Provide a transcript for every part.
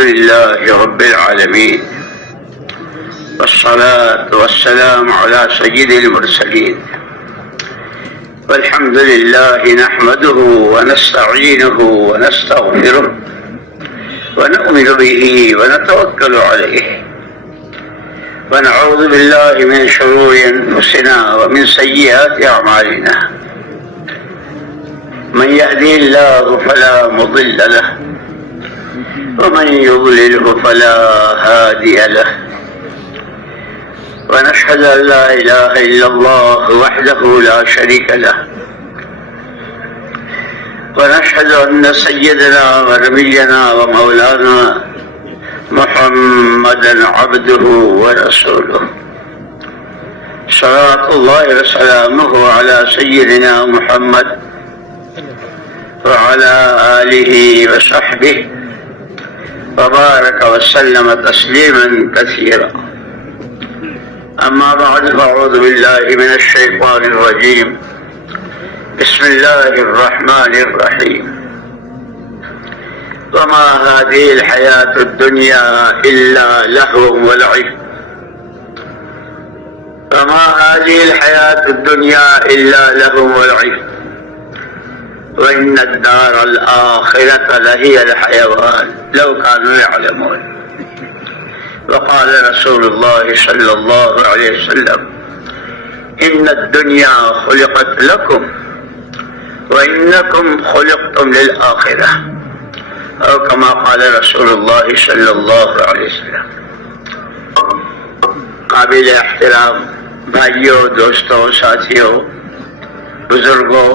لله رب العالمين، والصلاة والسلام على سيد المرسلين. والحمد لله نحمده ونستعينه ونستغفره ونؤمن به ونتوكل عليه، ونعوذ بالله من شرور أنفسنا ومن سيئات أعمالنا. من يهدي الله فلا مضل له، ومن يضلله فلا هادي له. ونشهد أن لا إله إلا الله وحده لا شريك له، ونشهد أن سيدنا ونبينا ومولانا محمدا عبده ورسوله، صلوات الله وسلامه على سيدنا محمد وعلى آله وصحبه وبارك وسلم تسليما كثيرا. أما بعد، فأعوذ بالله من الشيطان الرجيم. بسم الله الرحمن الرحيم. وما هذه الحياة الدنيا إلا لهو ولعب، وما هذه الحياة الدنيا إلا لهو ولعب، وإن الدار الآخرة لهي الحيوان لو كانوا يعلمون. وقال رسول الله صلى الله عليه وسلم: إن الدنيا خلقت لكم وإنكم خلقتم للآخرة، أو كما قال رسول الله صلی اللہ علیہ وسلم. قابل احترام بھائیوں، دوستوں، ساتھیوں، بزرگوں،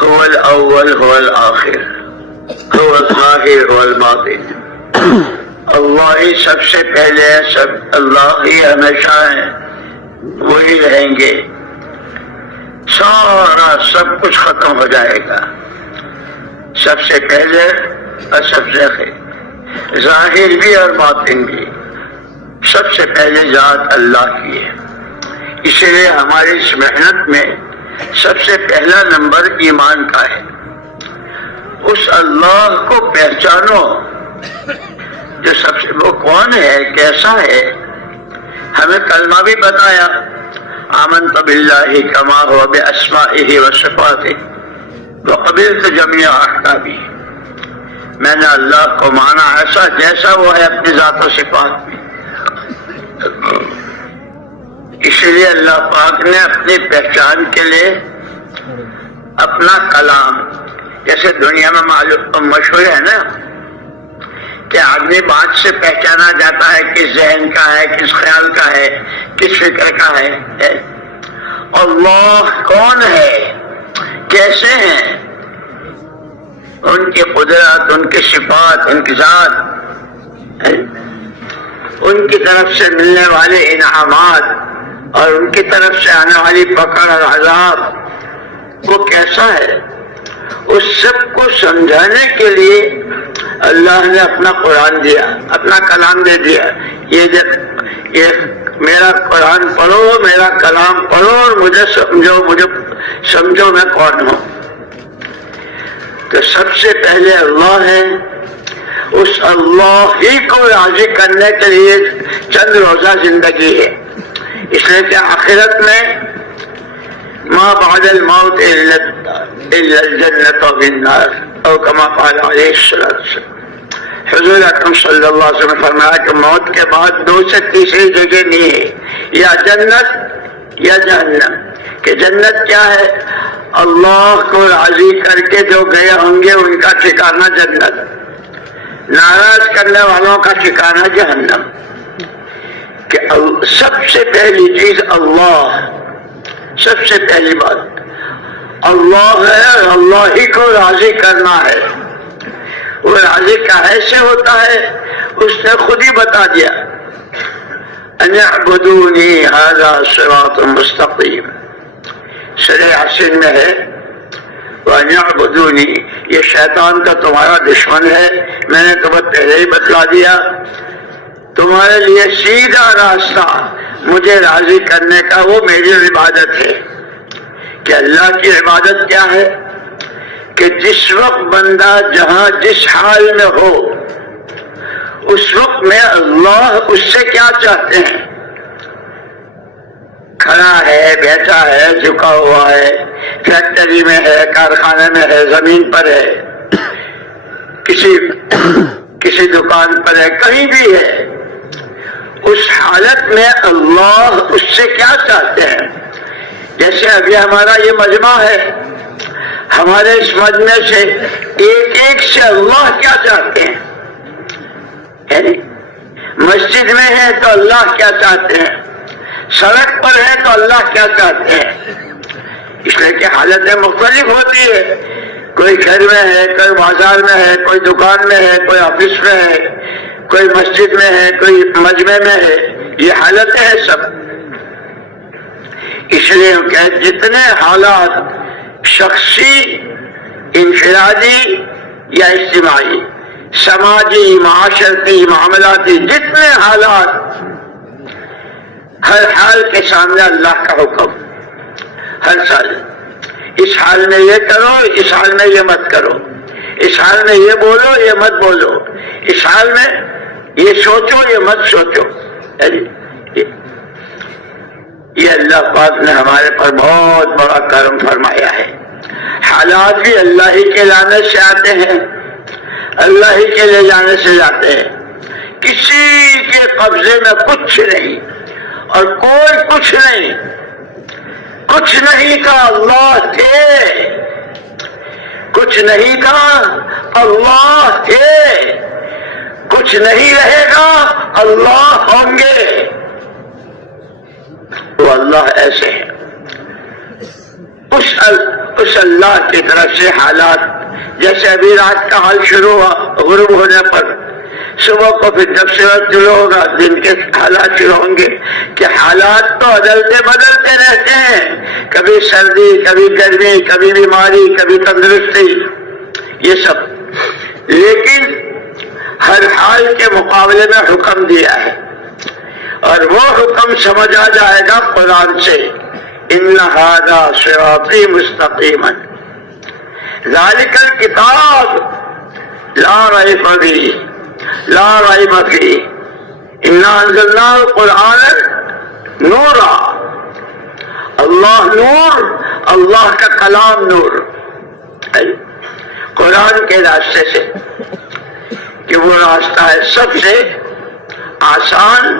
هو الأول هو الآخر، هو الظاہر هو الباطن. اللہ ہی سب سے پہلے ہے، سب اللہ ہی ہمیشہ ہے، وہی رہیں گے. سارا سب کچھ ختم ہو جائے گا، سب سے پہلے اور سب سے آخر، ظاہر بھی اور باطن بھی. سب سے پہلے ذات اللہ کی ہے. اس لیے ہماری اس محنت میں سب سے پہلا نمبر ایمان کا ہے. اس اللہ کو پہچانو جو سب سے، وہ کون ہے، کیسا ہے. ہمیں کلمہ بھی بتایا، آمنت باللہ کما ہوا باسمائہ وصفاتہ وقبلت جمیع احکامہ. میں نے اللہ کو مانا ایسا جیسا وہ ہے اپنی ذات و صفات میں. اس لیے اللہ پاک نے اپنی پہچان کے لیے اپنا کلام، جیسے دنیا میں معلوم مشہور ہے نا کہ آدمی بات سے پہچانا جاتا ہے کس ذہن کا ہے، کس خیال کا ہے، کس فکر کا ہے. اللہ کون ہے، کیسے ہیں، ان کی قدرت، ان کی صفات، ان کی ذات، ان کی طرف سے ملنے والے انعامات اور ان کی طرف سے آنے والی پکڑ اور عذاب وہ کیسا ہے. اس سب کو سمجھانے کے لیے اللہ نے اپنا قرآن دیا، اپنا کلام دے دیا. یہ میرا قرآن پڑھو، میرا کلام پڑھو اور مجھے سمجھو میں کون ہوں. تو سب سے پہلے اللہ ہے. اس اللہ ہی کو راضی کرنے کے لیے چند روزہ زندگی ہے. اس لیے کہ آخرت میں ما بعد الموت الا الجنة والنار، او کما قال علیہ السلام. حضور اکرم صلی اللہ علیہ وسلم نے فرمایا کہ موت کے بعد دو سے تیسری جگہ نہیں ہے، یا جنت یا جہنم. کہ جنت کیا ہے، اللہ کو راضی کر کے جو گئے ہوں گے ان کا ٹھکانہ جنت، ناراض کرنے والوں کا ٹھکانہ جہنم. کہ سب سے پہلی چیز اللہ، سب سے پہلی بات اللہ ہے اور اللہ ہی کو راضی کرنا ہے. وہ راضی کیسے ہوتا ہے اس نے خود ہی بتا دیا. ان اعبدونی ھذا صراط مستقیم، سورہ یاسین میں ہے وان اعبدونی. یہ شیطان کا تمہارا دشمن ہے، میں نے تمہیں پہلے ہی بتلا دیا. تمہارے لیے سیدھا راستہ مجھے راضی کرنے کا وہ میری عبادت ہے. کہ اللہ کی عبادت کیا ہے؟ کہ جس وقت بندہ جہاں جس حال میں ہو اس وقت میں اللہ اس سے کیا چاہتے ہیں؟ کھڑا ہے، بیٹھا ہے، جھکا ہوا ہے، فیکٹری میں ہے، کارخانے میں ہے، زمین پر ہے، کسی دکان پر ہے، کہیں بھی ہے، اس حالت میں اللہ اس سے کیا چاہتے ہیں؟ جیسے ابھی ہمارا یہ مجمع ہے، ہمارے اس مجمع سے ایک ایک سے اللہ کیا چاہتے ہیں؟ مسجد میں ہے تو اللہ کیا چاہتے ہیں، سڑک پر ہے تو اللہ کیا چاہتے ہیں؟ اس لیے کہ حالتیں مختلف ہوتی ہے، کوئی گھر میں ہے، کوئی بازار میں ہے، کوئی دکان میں ہے، کوئی آفس میں ہے، کوئی مسجد میں ہے، کوئی مجمع میں ہے، یہ حالتیں ہیں سب۔ اس لیے ہم کہتے ہیں جتنے حالات شخصی، انفرادی یا اجتماعی، سماجی، معاشرتی، معاملاتی، جتنے حالات، ہر حال کے سامنے اللہ کا حکم، ہر سال اس حال میں یہ کرو، اس حال میں یہ مت کرو، اس حال میں یہ بولو، یہ مت بولو، اس حال میں یہ سوچو، یہ مت سوچو۔ یہ اللہ پاک نے ہمارے پر بہت بڑا کرم فرمایا ہے۔ حالات بھی اللہ ہی کے لانے سے آتے ہیں، اللہ ہی کے لے جانے سے جاتے ہیں، کسی کے قبضے میں کچھ نہیں اور کوئی کچھ نہیں، کچھ نہیں کا اللہ تھے، کچھ نہیں کا اللہ تھے، کچھ نہیں رہے گا اللہ ہوں گے، تو اللہ ایسے ہے۔ اس اللہ کی طرف سے حالات، جیسے ابھی رات کا حال شروع ہوا غروب ہونے پر، صبح کو پھر جب سورج طلوع ہوگا دن کے حالات شروع ہوں گے، کہ حالات تو بدلتے بدلتے رہتے ہیں، کبھی سردی، کبھی گرمی، کبھی بیماری، کبھی تندرستی، یہ سب، لیکن ہر حال کے مقابلے میں حکم دیا ہے، اور وہ حکم سمجھ آ جائے گا قرآن سے، ان ھذا صراطی مستقیما ذالک الکتاب لا ریب فیہ لا ریب فیہ انا انزلناہ قرآنا نورا۔ اللہ نور، اللہ کا کلام نور، قرآن کے راستے سے، کہ وہ راستہ ہے سب سے آسان،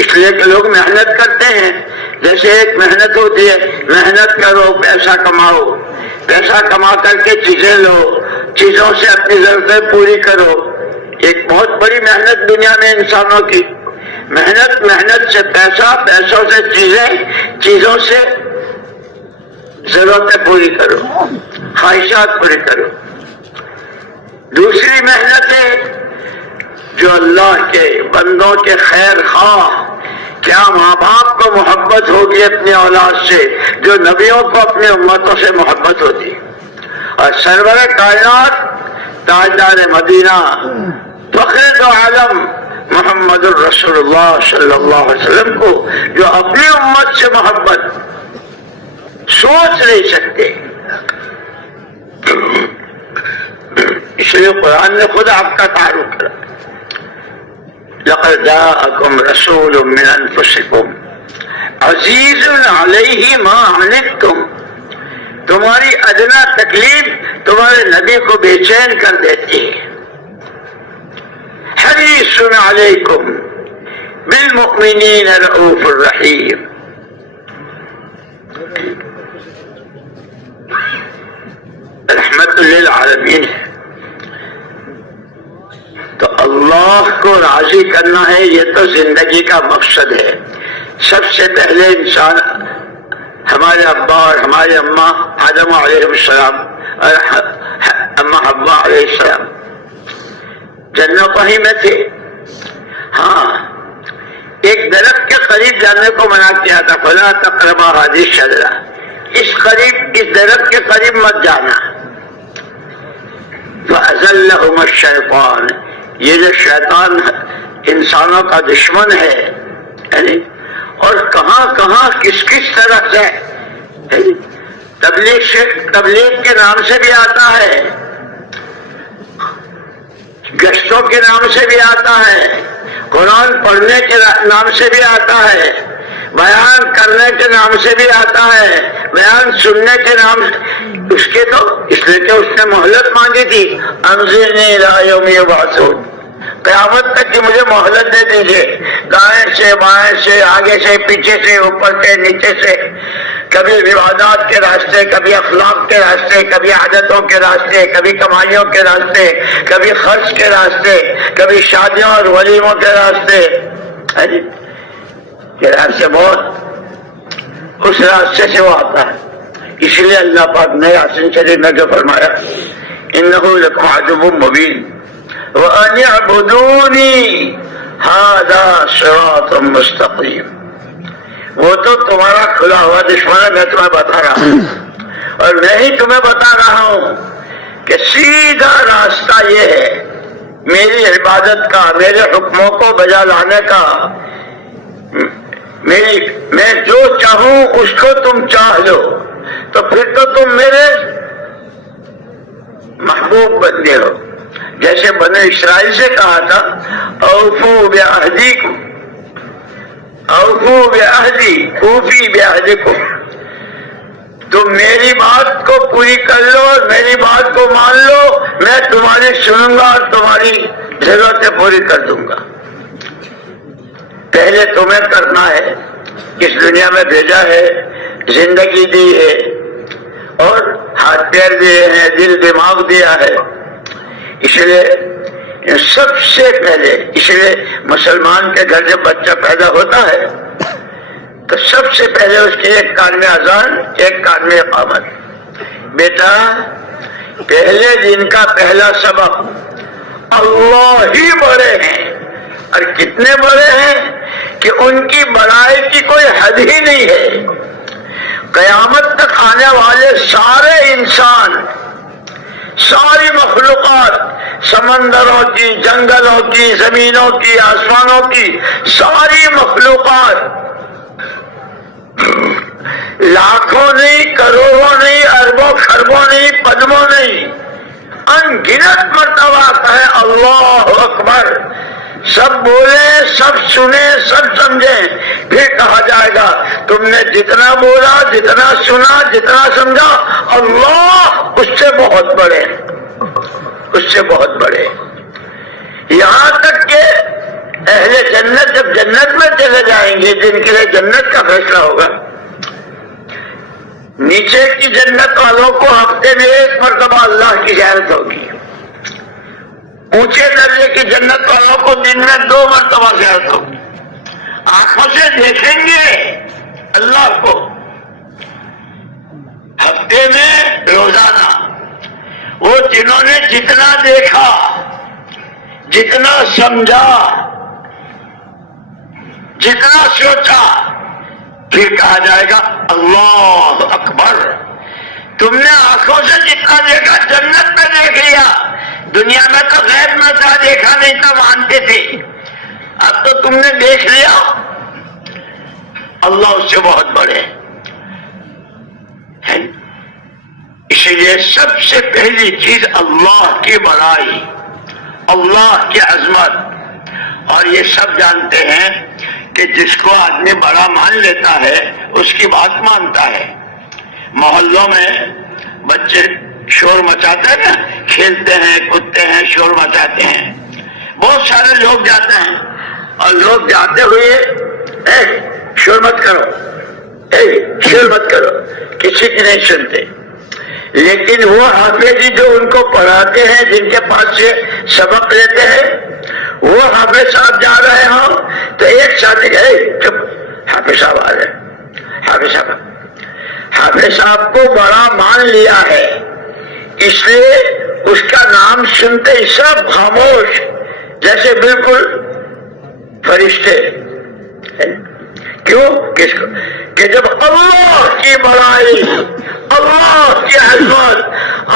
اس لیے کہ لوگ محنت کرتے ہیں، جیسے ایک محنت ہوتی ہے، محنت کرو، پیسہ کماؤ، پیسہ کما کر کے چیزیں لو، چیزوں سے اپنی ضرورتیں پوری کرو، ایک بہت بڑی محنت دنیا میں انسانوں کی، محنت سے پیسہ، پیسوں سے چیزیں، چیزوں سے ضرورتیں پوری کرو، خواہشات پوری کرو۔ دوسری محنت ہے جو اللہ کے بندوں کے خیر خواہ، کیا ماں باپ کو محبت ہوگی اپنی اولاد سے جو نبیوں کو اپنی امتوں سے محبت ہوتی، اور سرور کائنات تاجدار مدینہ فخر دو عالم محمد الرسول اللہ صلی اللہ علیہ وسلم کو جو اپنی امت سے محبت سوچ نہیں سکتے، اس لیے قرآن نے خود آپ کا تعارف کرا، لقد جاءکم رسول من انفسکم عزیز علیہ ما عنتم، تمہاری ادنا تکلیف تمہارے نبی کو بے چین کر دیتی ہے، حریص علیکم بالمؤمنین رؤوف الرحیم۔ رحمت للعالمین ہے، تو اللہ کو راضی کرنا ہے، یہ تو زندگی کا مقصد ہے۔ سب سے پہلے انسان، ہمارے ابا اور ہمارے اماں آدم علیہ السلام اور اماں حوا علیہ السلام جنت وہیں میں تھے، ہاں، ایک درخت کے قریب جانے کو منع کیا تھا، فلا تقربا هذه الشجرہ، اس درخت کے قریب مت جانا، فأزلہم الشیطان، یہ جو شیطان انسانوں کا دشمن ہے، اور کہاں کہاں کس کس طرح سے تبلیغ کے نام سے بھی آتا ہے، گشتوں کے نام سے بھی آتا ہے، قرآن پڑھنے کے نام سے بھی آتا ہے، بیان کرنے کے نام سے بھی آتا ہے، بیان سننے کے نام سے۔ اس کے تو اس لیے کہ اس نے مہلت مانگی تھی، انظرنی الی یوم یبعثون، قیامت تک کہ مجھے مہلت دے دیجیے، دائیں سے بائیں سے، آگے سے پیچھے سے، اوپر سے نیچے سے، کبھی عبادات کے راستے، کبھی اخلاق کے راستے، کبھی عادتوں کے راستے، کبھی کمائیوں کے راستے، کبھی خرچ کے راستے، کبھی شادیوں اور ولیموں کے راستے، یہ راستے بہت، اس راستے سے وہ آتا ہے۔ اس لیے اللہ پاک نے یاسین شریف میں جو فرمایا انہ لکم عدو مبین وان اعبدونی ھذا صراط مستقیم، وہ تو تمہارا کھلا ہوا دشمن ہے، میں تمہیں بتا رہا ہوں، اور میں ہی تمہیں بتا رہا ہوں کہ سیدھا راستہ یہ ہے میری عبادت کا، میرے حکموں کو بجا لانے کا، میں جو چاہوں اس کو تم چاہ لو، تو پھر تو تم میرے محبوب بن گئے ہو۔ جیسے بنی اسرائیل سے کہا تھا اوفو بعہدیکم، اوفو بعہدی اوفی بعہدکم، تم میری بات کو پوری کر لو اور میری بات کو مان لو، میں تمہاری سنوں گا اور تمہاری ضرورتیں پوری کر دوں گا۔ پہلے تمہیں کرنا ہے، اس دنیا میں بھیجا ہے، زندگی دی ہے اور ہاتھ پیر دیے ہیں، دل دماغ دیا ہے، اس لیے سب سے پہلے، اس لیے مسلمان کے گھر جب بچہ پیدا ہوتا ہے تو سب سے پہلے اس کے ایک کان میں اذان، ایک کان میں اقامت۔ بیٹا پہلے دن کا پہلا سبق اللہ ہی بڑے ہیں، اور کتنے بڑے ہیں کہ ان کی بڑائی کی کوئی حد ہی نہیں ہے۔ قیامت تک آنے والے سارے انسان، ساری مخلوقات، سمندروں کی، جنگلوں کی، زمینوں کی، آسمانوں کی ساری مخلوقات، لاکھوں نہیں، کروڑوں نہیں، اربوں خربوں نہیں، پدموں نہیں، ان گنت مرتبہ کہے اللہ اکبر، سب بولے، سب سنے، سب سمجھیں، پھر کہا جائے گا تم نے جتنا بولا، جتنا سنا، جتنا سمجھا، اللہ اس سے بہت بڑے، اس سے بہت بڑے۔ یہاں تک کہ اہل جنت جب جنت میں چلے جائیں گے، جن کے لیے جنت کا فیصلہ ہوگا، نیچے کی جنت والوں کو ہفتے میں ایک مرتبہ اللہ کی زیارت ہوگی، اونچے درجے کی جنت والوں کو دن میں 2 مرتبہ زیارت ہوگی، آنکھوں سے دیکھیں گے اللہ کو ہفتے میں روزانہ۔ وہ جنہوں نے جتنا دیکھا، جتنا سمجھا، جتنا سوچا، پھر کہا جائے گا اللہ اکبر، تم نے آنکھوں سے جتنا دیکھا جنت میں دیکھ لیا، دنیا میں تو غیب میں تھا، دیکھا نہیں تھا، مانتے تھے، اب تو تم نے دیکھ لیا، اللہ اس سے بہت بڑے ہیں۔ اسی لیے سب سے پہلی چیز اللہ کی بڑائی، اللہ کی عظمت، اور یہ سب جانتے ہیں کہ جس کو آدمی بڑا مان لیتا ہے اس کی بات مانتا ہے۔ محلوں میں بچے شور مچاتے ہیں نا، کھیلتے ہیں، کودتے ہیں، شور مچاتے ہیں، بہت سارے لوگ جاتے ہیں، اور لوگ جاتے ہوئے اے شور مت کرو، اے شور مت کرو، کسی کی نہیں سنتے، لیکن وہ حافظ جو ان کو پڑھاتے ہیں، جن کے پاس سے سبق لیتے ہیں، وہ حافظ صاحب جا رہے ہوں تو ایک ساتھی گئے چپ، حافظ صاحب آ رہے، حافظ صاحب کو بڑا مان لیا ہے، اس لیے اس کا نام سنتے ہی سب خاموش، جیسے بالکل فرشتے۔ کیوں؟ کس کو؟ کہ جب اللہ کی بڑائی، اللہ کی عظمت،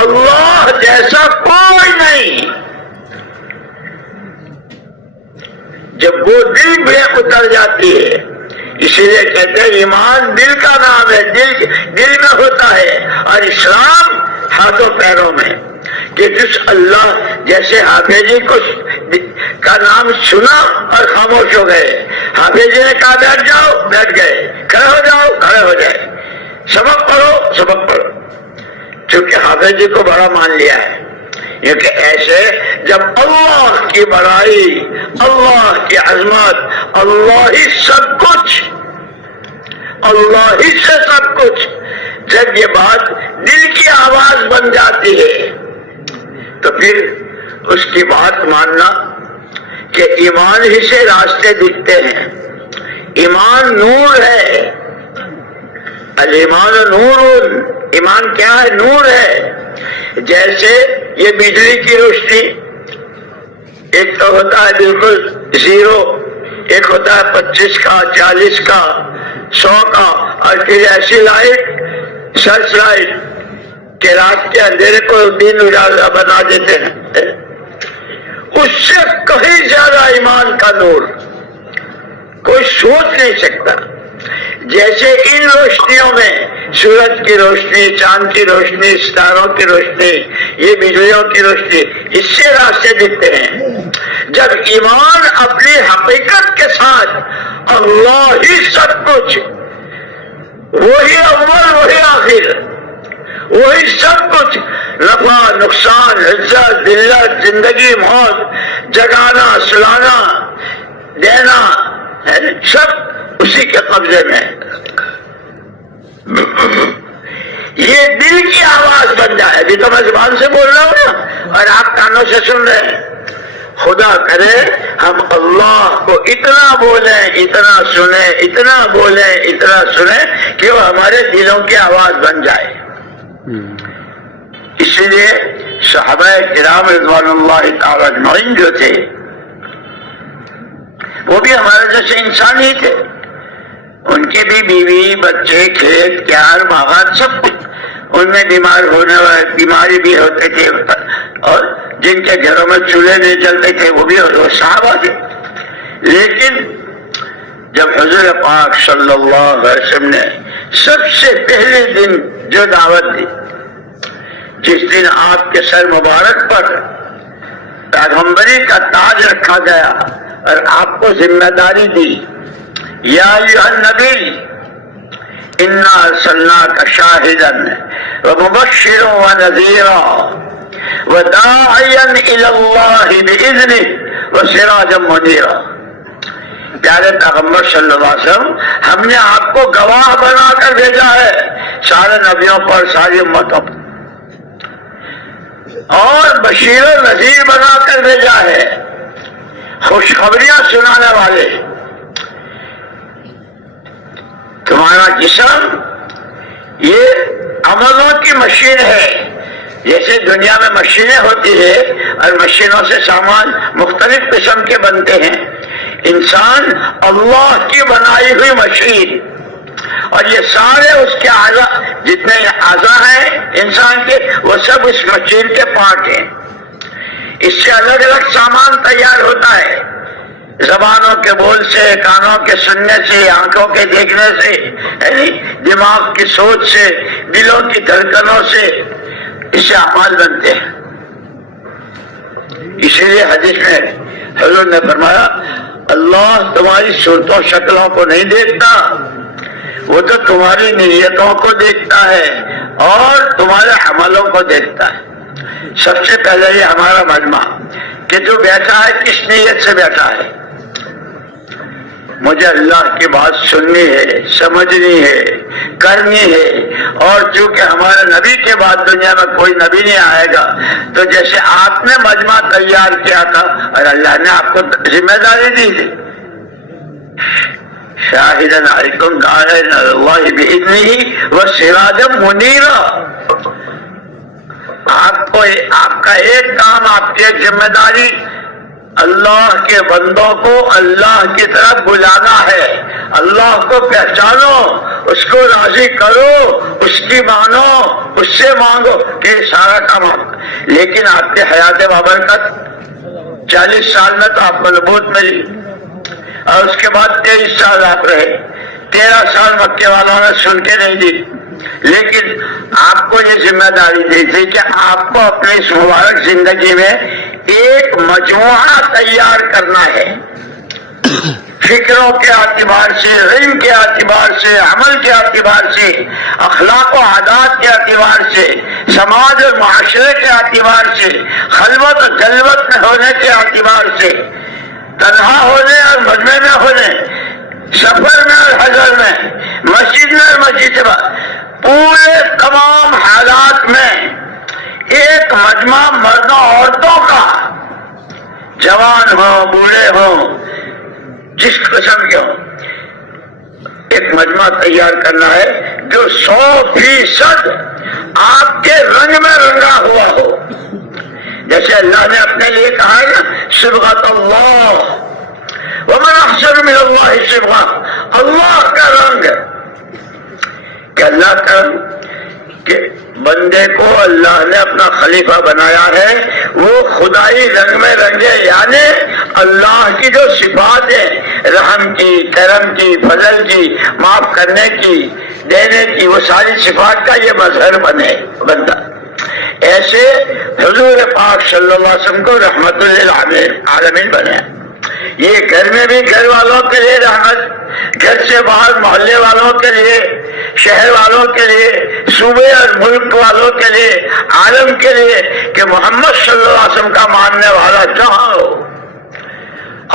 اللہ جیسا کوئی نہیں، جب وہ دل میں اتر جاتی ہے، اسی لیے کہتے ہیں ایمان دل کا نام ہے، دل میں ہوتا ہے، اور اسلام ہاتھوں پیروں میں. کہ جس اللہ جیسے حافظ جی کا نام سنا اور خاموش ہو گئے، حافظ جی نے کہا بیٹھ جاؤ، بیٹھ گئے، کھڑے ہو جاؤ، کھڑے ہو جائے، سبق پڑھو، سبق پڑھو، چونکہ حافظ جی کو بڑا مان لیا ہے. کیونکہ ایسے جب اللہ کی بڑائی، اللہ کی عظمت، اللہ ہی سب کچھ، اللہ ہی سے سب کچھ، جب یہ بات دل کی آواز بن جاتی ہے تو پھر اس کی بات ماننا کہ ایمان ہی سے راستے دکھتے ہیں. ایمان نور ہے، الایمان نور، ایمان کیا ہے؟ نور ہے. جیسے یہ بجلی کی روشنی، ایک تو ہوتا ہے بالکل زیرو، ایک ہوتا ہے 25 کا، 40 کا، 100 کا، اور پھر ایسی لائٹ، سرچ لائٹ کہ رات کے اندھیرے کو دن اجالا بنا دیتے ہیں. اس سے کہیں زیادہ ایمان کا نور کوئی سوچ نہیں سکتا. جیسے ان روشنیوں میں سورج کی روشنی، چاند کی روشنی، ستاروں کی روشنی، یہ بجلیوں کی روشنی، اس سے راستے دکھتے ہیں. جب ایمان اپنی حقیقت کے ساتھ اللہ ہی سب کچھ، وہی اول وہی آخر، وہی سب کچھ، نفع نقصان، عزت ذلت، زندگی موت، جگانا سلانا دینا، سب اسی کے قبضے میں. یہ دل کی آواز بن جائے. ابھی تو میں زبان سے بول رہا ہوں نا، اور آپ کانوں سے سن رہے ہیں. خدا کرے ہم اللہ کو اتنا بولیں، اتنا سنیں، اتنا بولیں، اتنا سنیں کہ وہ ہمارے دلوں کی آواز بن جائے. اسی لیے صحابہ کرام رضوان اللہ تعالی اجمعین جو تھے وہ بھی ہمارے جیسے انسان ہی تھے. ان کے بھی بیوی، بچے، کھیت کیار، باغات، سب کچھ. ان میں بیمار ہونے والے بیماری بھی ہوتے تھے، اور جن کے گھروں میں چولہے نہیں چلتے تھے وہ بھی صحابہ تھے. لیکن جب حضور پاک صلی اللہ علیہ وسلم نے سب سے پہلے دن جو دعوت دی، جس دن آپ کے سر مبارک پر پیغمبری کا تاج رکھا گیا اور آپ کو ذمہ داری دی، یا ایھا النبی انا ارسلناک شاہدا ومبشرا ونذیرا وداعیا الی اللہ باذنہ وسراجا منیرا. پیارے پیغمبر صلی اللہ علیہ وسلم، ہم نے آپ کو گواہ بنا کر بھیجا ہے سارے نبیوں پر، ساری امتوں پر، اور بشیر و نذیر بنا کر بھیجا ہے، خوشخبریاں سنانے والے. تمہارا جسم یہ عملوں کی مشین ہے. جیسے دنیا میں مشینیں ہوتی ہے اور مشینوں سے سامان مختلف قسم کے بنتے ہیں، انسان اللہ کی بنائی ہوئی مشین، اور یہ سارے اس کے اعضاء، جتنے اعضاء ہیں انسان کے، وہ سب اس مشین کے پارٹ ہیں. اس سے الگ الگ سامان تیار ہوتا ہے، زبانوں کے بول سے، کانوں کے سننے سے، آنکھوں کے دیکھنے سے، دماغ کی سوچ سے، دلوں کی دھڑکنوں سے، اس سے اعمال بنتے ہیں. اسی لیے حدیث میں حضور نے فرمایا اللہ تمہاری صورتوں شکلوں کو نہیں دیکھتا، وہ تو تمہاری نیتوں کو دیکھتا ہے اور تمہارے عملوں کو دیکھتا ہے. سب سے پہلے یہ ہمارا مجمع کہ جو بیٹھا ہے کس نیت سے بیٹھا ہے. مجھے اللہ کی بات سننی ہے، سمجھنی ہے، کرنی ہے. اور چونکہ ہمارے نبی کے بعد دنیا میں کوئی نبی نہیں آئے گا، تو جیسے آپ نے مجمع تیار کیا تھا اور اللہ نے آپ کو ذمہ داری دی تھی، شاہداً علیکم داعیاً الی اللہ باذنہ وسراجا منیرا. آپ کا ایک کام، آپ کی ایک ذمہ داری اللہ کے بندوں کو اللہ کی طرف بلانا ہے. اللہ کو پہچانو، اس کو راضی کرو، اس کی مانو، اس سے مانگو کہ سارا کام آپ. لیکن آپ کے حیات بابرکت 40 سال میں تو آپ کو نبوت ملی، اور اس کے بعد 23 سال آپ رہے. 13 سال مکے والوں نے سن کے نہیں دی، لیکن آپ کو یہ ذمہ داری دی تھی کہ آپ کو اپنی اس مبارک زندگی میں ایک مجموعہ تیار کرنا ہے، فکروں کے اعتبار سے، علم کے اعتبار سے، عمل کے اعتبار سے، اخلاق و عادات کے اعتبار سے، سماج اور معاشرے کے اعتبار سے، خلوت و جلوت میں ہونے کے اعتبار سے، تنہا ہونے اور مجمع میں ہونے، سفر میں اور حضر میں، مسجد میں اور مسجد سے باہر، پورے تمام حالات میں ایک مجمع مردوں عورتوں کا، جوان ہو بوڑھے ہو جس قسم کے ہو، ایک مجمع تیار کرنا ہے جو 100% آپ کے رنگ میں رنگا ہوا ہو، جیسے اللہ نے اپنے لیے کہا ہے نا صبغۃ اللہ، ومن احسن من اللہ صبغہ، اللہ کا رنگ، کہ اللہ کا کہ بندے کو اللہ نے اپنا خلیفہ بنایا ہے، وہ خدائی رنگ میں رنگے، یعنی اللہ کی جو صفات ہیں، رحم کی، کرم کی، فضل کی، معاف کرنے کی، دینے کی، وہ ساری صفات کا یہ مظہر بنے بندہ۔ ایسے حضور پاک صلی اللہ علیہ وسلم کو رحمت للعالمین بنے، یہ گھر میں بھی گھر والوں کے لیے رحمت، گھر سے باہر محلے والوں کے لیے، شہر والوں کے لیے، صوبے اور ملک والوں کے لیے، عالم کے لیے، کہ محمد صلی اللہ علیہ وسلم کا ماننے والا جہاں ہو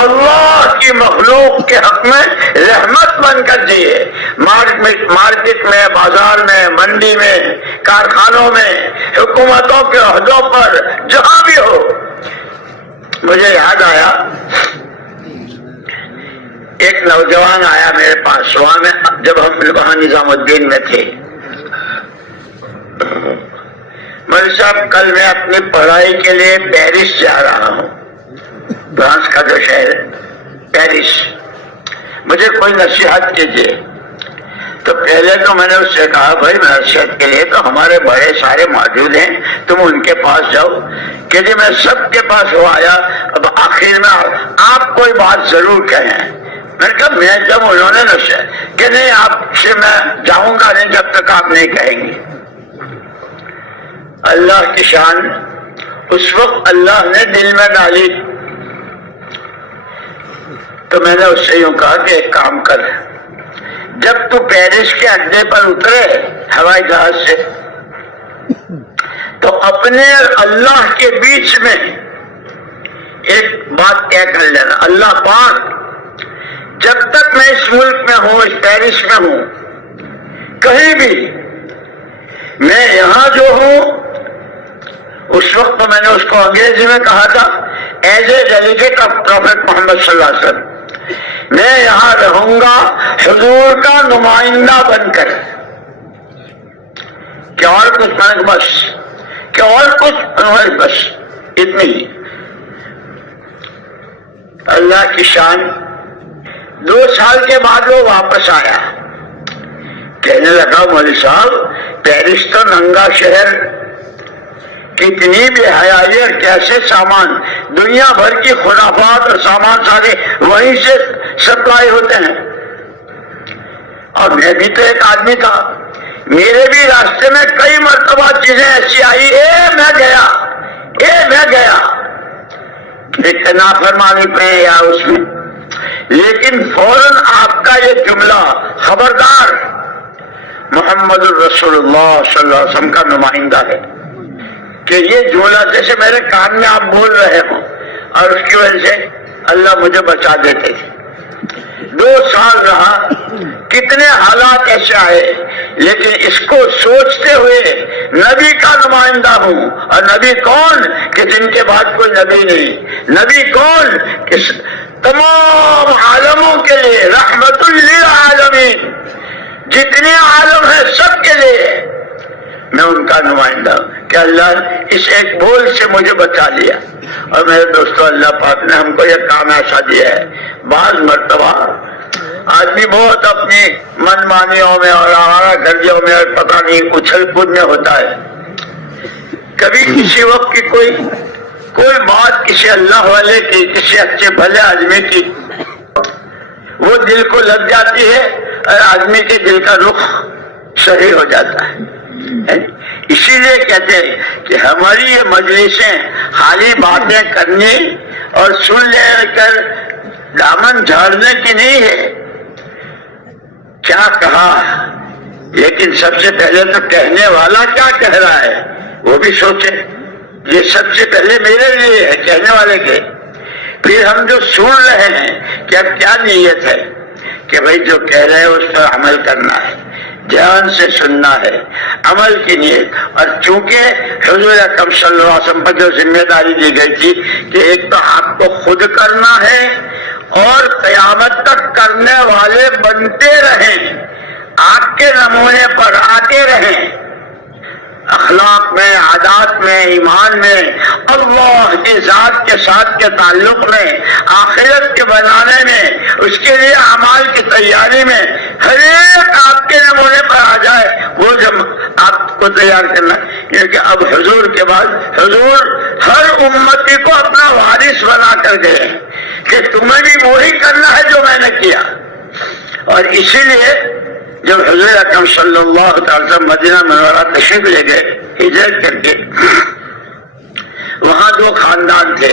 اللہ کی مخلوق کے حق میں رحمت بن کر دیے، مارکیٹ میں، بازار میں، منڈی میں، کارخانوں میں، حکومتوں کے عہدوں پر، جہاں بھی ہو۔ مجھے یاد آیا ایک نوجوان آیا میرے پاس وہاں میں، جب ہم وہاں نظام الدین میں تھے، مولوی صاحب کل میں اپنی پڑھائی کے لیے پیرس جا رہا ہوں، فرانس کا جو شہر ہے پیرس، مجھے کوئی نصیحت کیجیے۔ تو پہلے تو میں نے اس سے کہا بھائی نصیحت کے لیے تو ہمارے بڑے سارے موجود ہیں، تم ان کے پاس جاؤ، کہ جی میں سب کے پاس ہو آیا، اب آخر میں آپ کوئی بات ضرور کہیں۔ میں نے کہا میں جب انہوں نے نصیحت کہ نہیں آپ سے میں جاؤں گا نہیں جب تک آپ نہیں کہیں گے۔ اللہ کی شان، اس وقت اللہ نے دل میں ڈالی، تو میں نے اس سے یوں کہا کہ ایک کام کر، جب تو پیرس کے اڈے پر اترے ہوائی جہاز سے، تو اپنے اور اللہ کے بیچ میں ایک بات طے کر لینا، اللہ پاک جب تک میں اس ملک میں ہوں، اس پیرس میں ہوں، کہیں بھی میں یہاں جو ہوں، اس وقت تو میں نے اس کو انگریزی میں کہا تھا as a delegate of prophet Muhammad صلی اللہ علیہ وسلم، میں یہاں رہوں گا حضور کا نمائندہ بن کر، کہ اور کچھ میں بس، کہ اور کچھ بس اتنی ہی۔ اللہ کی شان، 2 سال کے بعد وہ واپس آیا، کہنے لگا مولوی صاحب پیرس تو ننگا شہر، کتنی بے حیائی اور کیسے سامان، دنیا بھر کی خرافات اور سامان سارے وہیں سے سپلائی ہوتے ہیں، اور میں بھی تو ایک آدمی تھا، میرے بھی راستے میں کئی مرتبہ چیزیں ایسی آئی، میں گیا ایک نافرمانی پہ یا اس میں، لیکن فوراً آپ کا یہ جملہ خبردار محمد الرسول اللہ صلی اللہ علیہ وسلم کا نمائندہ ہے، کہ یہ جملہ جیسے میرے کان میں آپ بول رہے ہوں، اور اس کی وجہ سے اللہ مجھے بچا دیتے تھے۔ 2 سال رہا، کتنے حالات ایسے آئے، لیکن اس کو سوچتے ہوئے نبی کا نمائندہ ہوں، اور نبی کون کہ جن کے بعد کوئی نبی نہیں، نبی کون کہ تمام عالموں کے لیے رحمت للعالمین، جتنے عالم ہیں سب کے لیے میں ان کا نمائندہ ہوں، کہ اللہ اس ایک بول سے مجھے بچا لیا۔ اور میرے دوستو اللہ پاک نے ہم کو یہ کام ایسا دیا ہے، بعض مرتبہ آدمی بہت اپنی من مانیوں میں اور آوارہ گردیوں میں اور پتہ نہیں اچھل کود میں ہوتا ہے، کبھی کسی وقت کی کوئی بات کسی اللہ والے کی، کسی اچھے بھلے آدمی کی وہ دل کو لگ جاتی ہے، اور آدمی کے دل کا رخ صحیح ہو جاتا ہے۔ اسی لیے کہتے ہیں کہ ہماری یہ مجلسیں خالی باتیں کرنے اور سن لے کر دامن جھاڑنے کی نہیں ہے۔ کیا کہا، لیکن سب سے پہلے تو کہنے والا کیا کہہ رہا ہے وہ بھی سوچے۔ یہ سب سے پہلے میرے لیے ہے، کہنے والے کے۔ پھر ہم جو سن رہے ہیں کہ اب کیا نیت ہے کہ بھائی جو کہہ رہے ہیں اس پر عمل کرنا ہے، دھیان سے سننا ہے، عمل کی نیت۔ اور چونکہ حضور اکرم صلی اللہ علیہ وسلم پر جو ذمہ داری دی گئی تھی کہ ایک تو آپ کو خود کرنا ہے اور قیامت تک کرنے والے بنتے رہیں، آپ کے نمونے پر آتے رہیں، اخلاق میں، عادات میں، ایمان میں، اللہ کی ذات کے ساتھ کے تعلق میں، آخرت کے بنانے میں، اس کے لیے اعمال کی تیاری میں، ہر ایک آپ کے نمونے پر آ جائے، وہ جب آپ کو تیار کرنا۔ کیونکہ اب حضور کے بعد حضور ہر امتی کو اپنا وارث بنا کر گئے کہ تمہیں بھی وہی کرنا ہے جو میں نے کیا۔ اور اسی لیے جب حضور اکرم صلی اللہ تعالی وسلم مدینہ منورہ تشریف لے گئے ہجرت کر کے، وہاں دو خاندان تھے،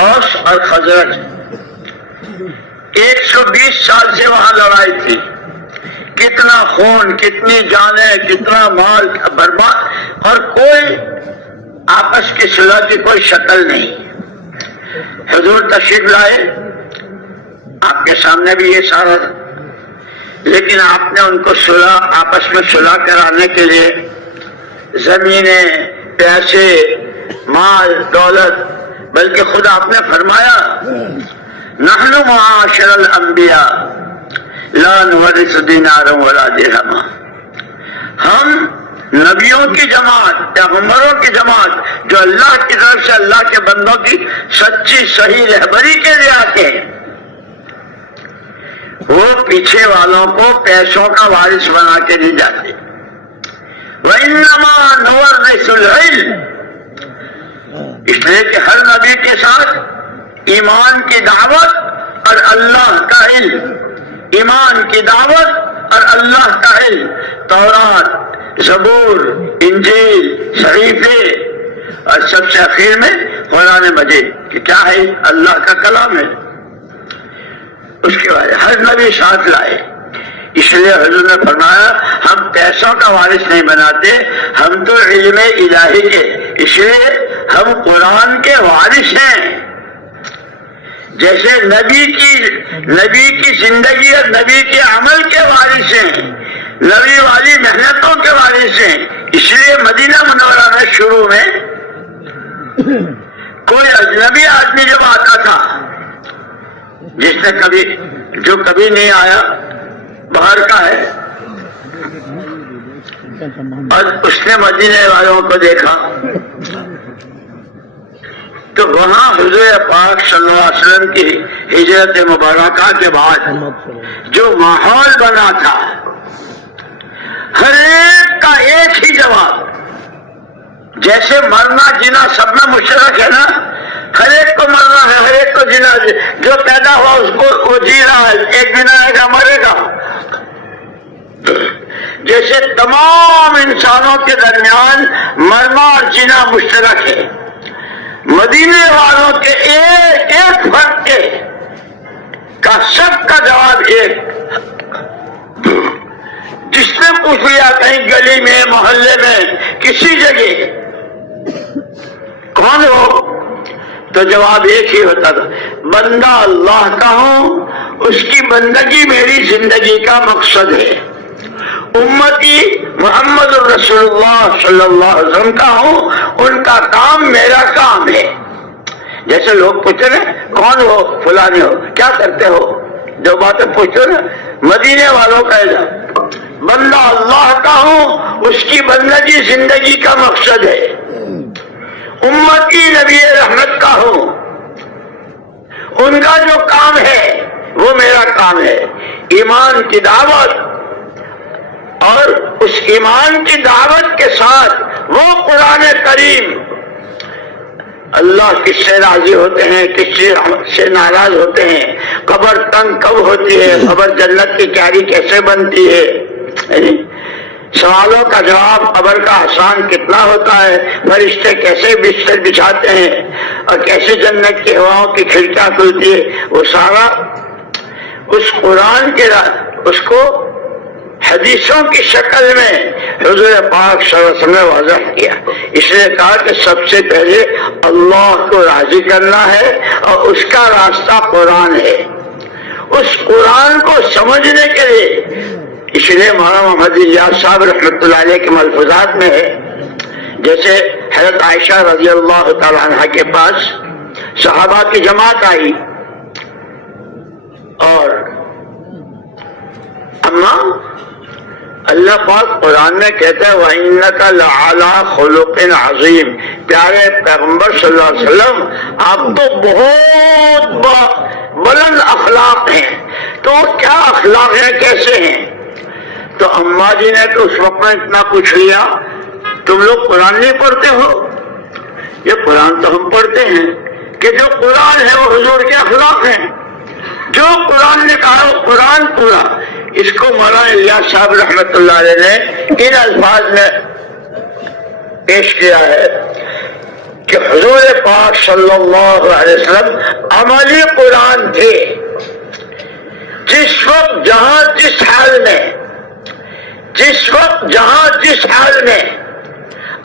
اوس اور خزرج۔ 120 سال سے وہاں لڑائی تھی، کتنا خون، کتنی جانیں، کتنا مال برباد، اور کوئی آپس کی صلح کی کوئی شکل نہیں۔ حضور تشریف لائے، آپ کے سامنے بھی یہ سارا، لیکن آپ نے ان کو صلح، آپس میں صلح کرانے کے لیے زمینیں، پیسے، مال، دولت، بلکہ خود آپ نے فرمایا نحن معاشر الانبیاء لا نورث دینارا ولا درہما، ہم نبیوں کی جماعت، پیغمبروں کی جماعت جو اللہ کی طرف سے اللہ کے بندوں کی سچی صحیح رہبری کے لیے آتے ہیں، وہ پیچھے والوں کو پیسوں کا وارث بنا کے نہیں جاتے۔ وَإِنَّمَا نُوَرِّثُ الْعِلْمَ، اس لیے کہ ہر نبی کے ساتھ ایمان کی دعوت اور اللہ کا علم، ایمان کی دعوت اور اللہ کا علم، تورات، زبور، انجیل، صحیفے، اور سب سے اخیر میں قرآن مجید کہ کیا ہے، اللہ کا کلام ہے۔ اس کے بعد ہر نبی ساتھ لائے۔ اس لیے حضور نے فرمایا ہم پیسوں کا وارث نہیں بناتے، ہم تو علم الہی کے، اس لیے ہم قرآن کے وارث ہیں۔ جیسے نبی کی زندگی اور نبی کے عمل کے وارث ہیں، نبی والی محنتوں کے وارث ہیں۔ اس لیے مدینہ منورہ میں شروع میں کوئی اجنبی آدمی جب آتا تھا، جس نے کبھی نہیں آیا، باہر کا ہے، اور اس نے مدینے والوں کو دیکھا، تو وہاں حضور پاک صلی اللہ علیہ وسلم کی ہجرت مبارکہ کے بعد جو ماحول بنا تھا، ہر ایک کا ایک ہی جواب، جیسے مرنا جینا سب میں مشترک ہے نا، ہر ایک کو مرنا ہے، ہر ایک کو جینا، جو پیدا ہوا اس کو وہ جی رہا ہے، ایک دن آئے گا مرے گا۔ جیسے تمام انسانوں کے درمیان مرنا اور جینا مشترک ہے، مدینے والوں کے ایک فرق کے کا سب کا جواب ایک۔ جس نے پوچھ لیا کہیں گلی میں، محلے میں، کسی جگہ کون ہو، تو جواب ایک ہی ہوتا تھا، بندہ اللہ کا ہوں، اس کی بندگی میری زندگی کا مقصد ہے، امتی محمد رسول اللہ صلی اللہ علیہ وسلم کا ہوں، ان کا کام میرا کام ہے۔ جیسے لوگ پوچھتے نا کون ہو، فلانے ہو، کیا کرتے ہو، جو باتیں پوچھتے نا، مدینے والوں کا بندہ اللہ کا ہوں، اس کی بندگی زندگی کا مقصد ہے، امتی نبی رحمت کا ہوں، ان کا جو کام ہے وہ میرا کام ہے، ایمان کی دعوت، اور اس ایمان کی دعوت کے ساتھ وہ قرآن کریم اللہ کس سے راضی ہوتے ہیں، کس سے ناراض ہوتے ہیں، قبر تنگ کب ہوتی ہے، قبر جنت کی کیاری کیسے بنتی ہے، سوالوں کا جواب قبر کا آسان کتنا ہوتا ہے، فرشتے کیسے بستر بچھاتے ہیں اور کیسے جنت کی ہواؤں کی کھڑکیاں کھلتی ہے، وہ سارا اس قرآن کے اس کو حدیثوں کی شکل میں حضور پاک صلی اللہ علیہ وسلم نے واضح کیا. اس نے کہا کہ سب سے پہلے اللہ کو راضی کرنا ہے اور اس کا راستہ قرآن ہے. اس قرآن کو سمجھنے کے لیے اس لیے مولانا محمد الیاس صاحب رحمۃ اللہ علیہ کے ملفوظات میں ہے، جیسے حضرت عائشہ رضی اللہ تعالیٰ عنہ کے پاس صحابہ کی جماعت آئی اور اما اللہ پاک قرآن میں کہتا ہے وَإِنَّكَ لَعَلَىٰ خُلُقٍ عَظِيمٍ، پیارے پیغمبر صلی اللہ علیہ وسلم آپ تو بہت بلند اخلاق ہیں. تو کیا اخلاق ہیں، کیسے ہیں؟ تو اماں جی نے تو اس وقت میں اتنا پوچھ لیا، تم لوگ قرآن نہیں پڑھتے ہو؟ یہ قرآن تو ہم پڑھتے ہیں کہ جو قرآن ہے وہ حضور کے اخلاق ہیں، جو قرآن نے کہا وہ قرآن پورا. اس کو مولانا الیاس صاحب رحمۃ اللہ علیہ نے ان الفاظ میں پیش کیا ہے کہ حضور پاک صلی اللہ علیہ وسلم عملی قرآن تھے. جس وقت جہاں جس حال میں، جس وقت جہاں جس حال میں،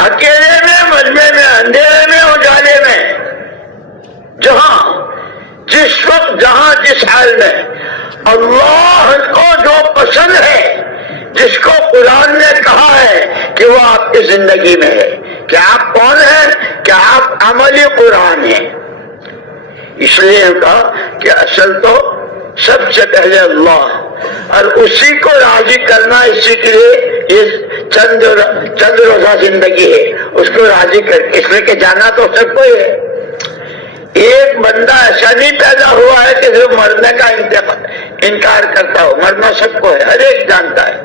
اکیلے میں، مجمع میں، اندھیرے میں، اجالے میں، جہاں جس وقت جہاں جس حال میں اللہ کو جو پسند ہے، جس کو قرآن نے کہا ہے کہ وہ آپ کی زندگی میں ہے، کہ آپ کون ہیں، کہ آپ عملی قرآن ہیں. اس لیے کہا کہ اصل تو سب سے پہلے اللہ، اور اسی کو راضی کرنا، اسی کے لیے یہ چند روزہ زندگی ہے، اس کو راضی کر کے، اس لیے کہ جانا تو سب کو ہی ہے. ایک بندہ ایسا نہیں پیدا ہوا ہے کہ جو مرنے کا انکار کرتا ہو، مرنا سب کو ہے، ہر ایک جانتا ہے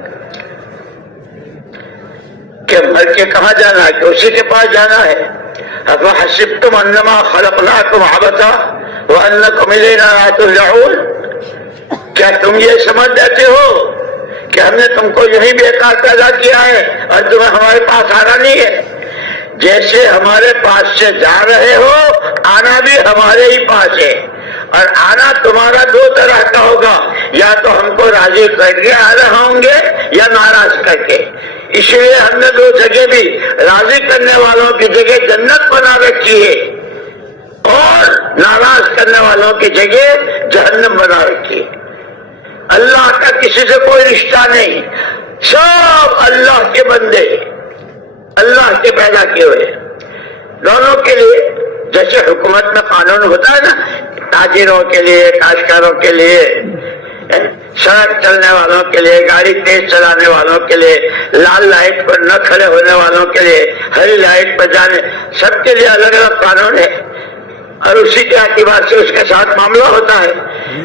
کہ مر کے کہاں جانا ہے، کہ اسی کے پاس جانا ہے. افحسبتم انما خلقناکم عبثا وانکم الینا لا ترجعون، کیا تم یہ سمجھ جاتے ہو کہ ہم نے تم کو یہی بیکار پیدا کیا ہے اور تمہیں ہمارے پاس آنا نہیں ہے؟ جیسے ہمارے پاس سے جا رہے ہو، آنا بھی ہمارے ہی پاس ہے، اور آنا تمہارا دو طرح کا ہوگا، یا تو ہم کو راضی کر کے آ رہے ہوں گے یا ناراض کر کے. اس لیے ہم نے دو جگہ بھی راضی کرنے والوں کی جگہ جنت بنا رکھی ہے اور ناراض کرنے والوں کی جگہ جہنم بنا رکھی ہے. اللہ کا کسی سے کوئی رشتہ نہیں، سب اللہ کے بندے، اللہ کے پیدا کیے ہوئے دونوں کے لیے. جیسے حکومت میں قانون ہوتا ہے نا، تاجروں کے لیے، کاشتکاروں کے لیے، سڑک چلنے والوں کے لیے، گاڑی تیز چلانے والوں کے لیے، لال لائٹ پر نہ کھڑے ہونے والوں کے لیے، ہری لائٹ پر جانے، سب کے لیے الگ الگ قانون ہے، اور اسی کے اعتبار سے اس کے ساتھ معاملہ ہوتا ہے.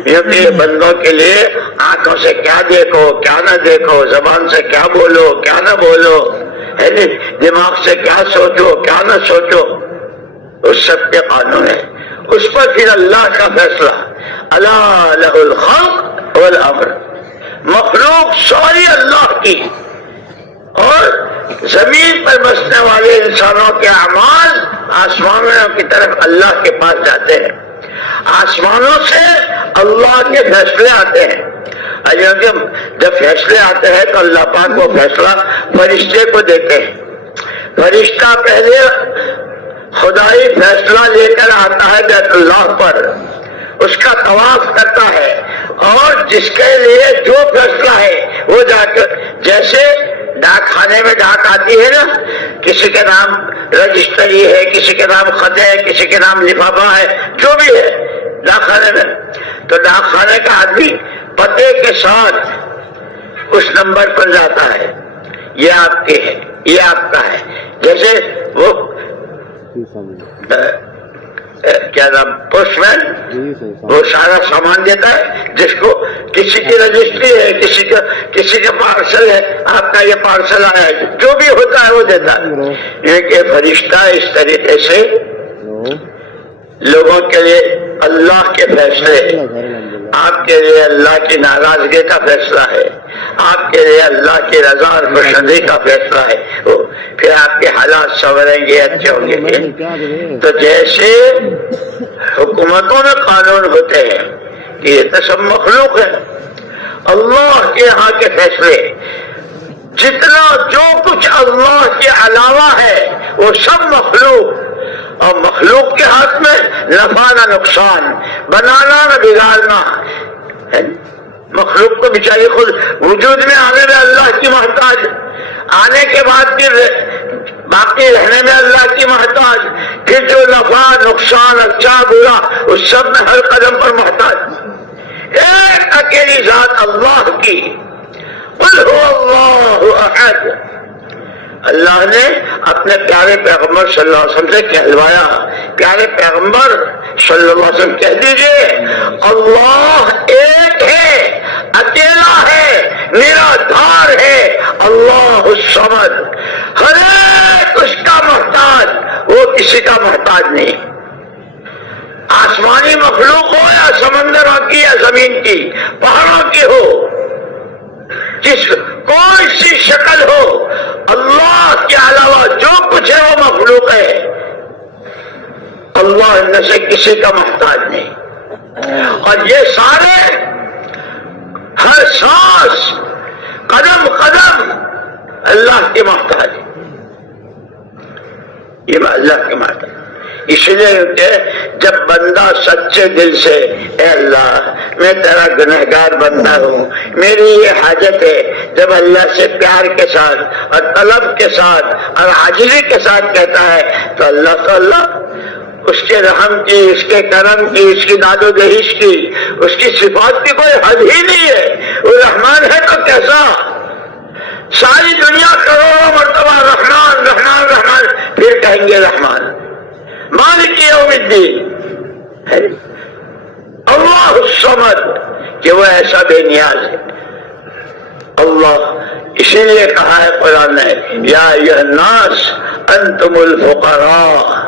یہ بندوں کے لیے آنکھوں سے کیا دیکھو، کیا نہ دیکھو، زبان سے کیا بولو، کیا نہ بولو، دماغ سے کیا سوچو، کیا نہ سوچو، اس سب کے قانون ہے. اس پر پھر اللہ کا فیصلہ، الا لہ الخلق والامر، مخلوق ساری اللہ کی، اور زمین پر بسنے والے انسانوں کے اعمال آسمانوں کی طرف اللہ کے پاس جاتے ہیں. آسمانوں سے اللہ کے فیصلے آتے ہیں، جب فیصلے آتے ہیں تو اللہ پاک وہ فیصلہ فرشتے کو دیتے ہیں. فرشتہ پہلے خدائی فیصلہ لے کر آتا ہے بیت اللہ پر، اس کا طواف کرتا ہے، اور جس کے لیے جو فیصلہ ہے وہ جا کر، جیسے ڈاک خانے میں ڈاک آتی ہے نا، کسی کے نام رجسٹری ہے، کسی کے نام خط ہے، کسی کے نام لفافہ ہے، جو بھی ہے ڈاک خانے میں، تو ڈاک خانے کا آدمی پتے کے ساتھ اس نمبر پر جاتا ہے، یہ آپ کے ہے، یہ آپ کا ہے. جیسے وہ کیا نام، پوسٹ مین، وہ سارا سامان دیتا ہے، جس کو کسی کی رجسٹری ہے، کسی کا پارسل ہے، آپ کا یہ پارسل آیا ہے، جو بھی ہوتا ہے وہ دیتا ہے. یہ کہ فرشتہ اس طریقے سے لوگوں کے لیے اللہ کے فیصلے، آپ کے لیے اللہ کی ناراضگی کا فیصلہ ہے، آپ کے لیے اللہ کی رضا اور خوشنودی کا فیصلہ ہے، پھر آپ کے حالات سنوریں گے، اچھے ہوں گے۔ تو جیسے حکومتوں میں قانون ہوتے ہیں کہ یہ تو سب مخلوق ہے، اللہ کے یہاں کے فیصلے جتنا جو کچھ اللہ کے علاوہ ہے وہ سب مخلوق، اور مخلوق کے ہاتھ میں نفع نہ نقصان، بنانا نہ بگاڑنا۔ مخلوق کو بیچاری خود وجود میں آنے میں اللہ کی محتاج، آنے کے بعد پھر باقی رہنے میں اللہ کی محتاج، پھر جو نفع نقصان اچھا برا اس سب میں ہر قدم پر محتاج۔ ایک اکیلی ذات اللہ کی، قل هو اللہ احد۔ اللہ نے اپنے پیارے پیغمبر صلی اللہ علیہ وسلم سے کہلوایا، پیارے پیغمبر صلی اللہ علیہ وسلم کہہ دیجئے اللہ ایک ہے، اکیلا ہے، نرادھار ہے، اللہ الصمد، ہر ایک اس کا محتاج، وہ کسی کا محتاج نہیں۔ آسمانی مخلوق ہو یا سمندروں کی یا زمین کی، پہاڑوں کی ہو، جس کوئی سی شکل ہو، اللہ کے علاوہ جو کچھ ہے وہ مخلوق ہے، اللہ ان سے کسی کا محتاج نہیں۔ اور یہ سارے ہر سانس قدم قدم اللہ کے محتاج، یہ اللہ کے محتاج۔ اس لیے کہ جب بندہ سچے دل سے اے اللہ میں تیرا گنہگار بندہ ہوں، میری یہ حاجت ہے، جب اللہ سے پیار کے ساتھ اور طلب کے ساتھ اور عاجزی کے ساتھ کہتا ہے تو اللہ اس کے رحم کی، اس کے کرم کی، اس کی داد و دہیش کی، اس کی صفات کی کوئی حد ہی نہیں ہے۔ وہ رحمان ہے تو کیسا، ساری دنیا کروڑوں مرتبہ رحمان رحمان رحمان پھر کہیں گے رحمان، مالک یوم الدین، اللہ الصمد، کہ وہ ایسا بے نیاز ہے اللہ۔ اسی لیے کہا ہے قرآن نے یا ایھا الناس انتم الفقراء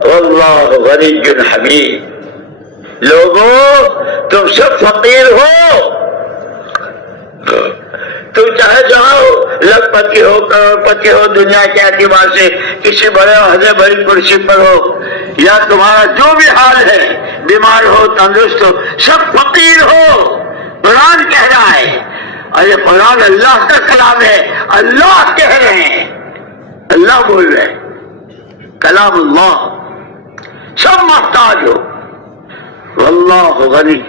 واللہ غنی حمید، لوگوں تم سب فقیر ہو، تم چاہے جاؤ لکھ پتی ہو، کروڑ پتی ہو، دنیا کے اعتبار سے کسی بڑے عہدے بڑی کرسی پر ہو، یا تمہارا جو بھی حال ہے، بیمار ہو تندرست ہو، سب فقیر ہو۔ قرآن کہہ رہا ہے، اور یہ قرآن اللہ کا کلام ہے، اللہ کہہ رہے ہیں، اللہ بول رہے ہیں، کلام اللہ، سب محتاج ہو۔ واللہ غنی،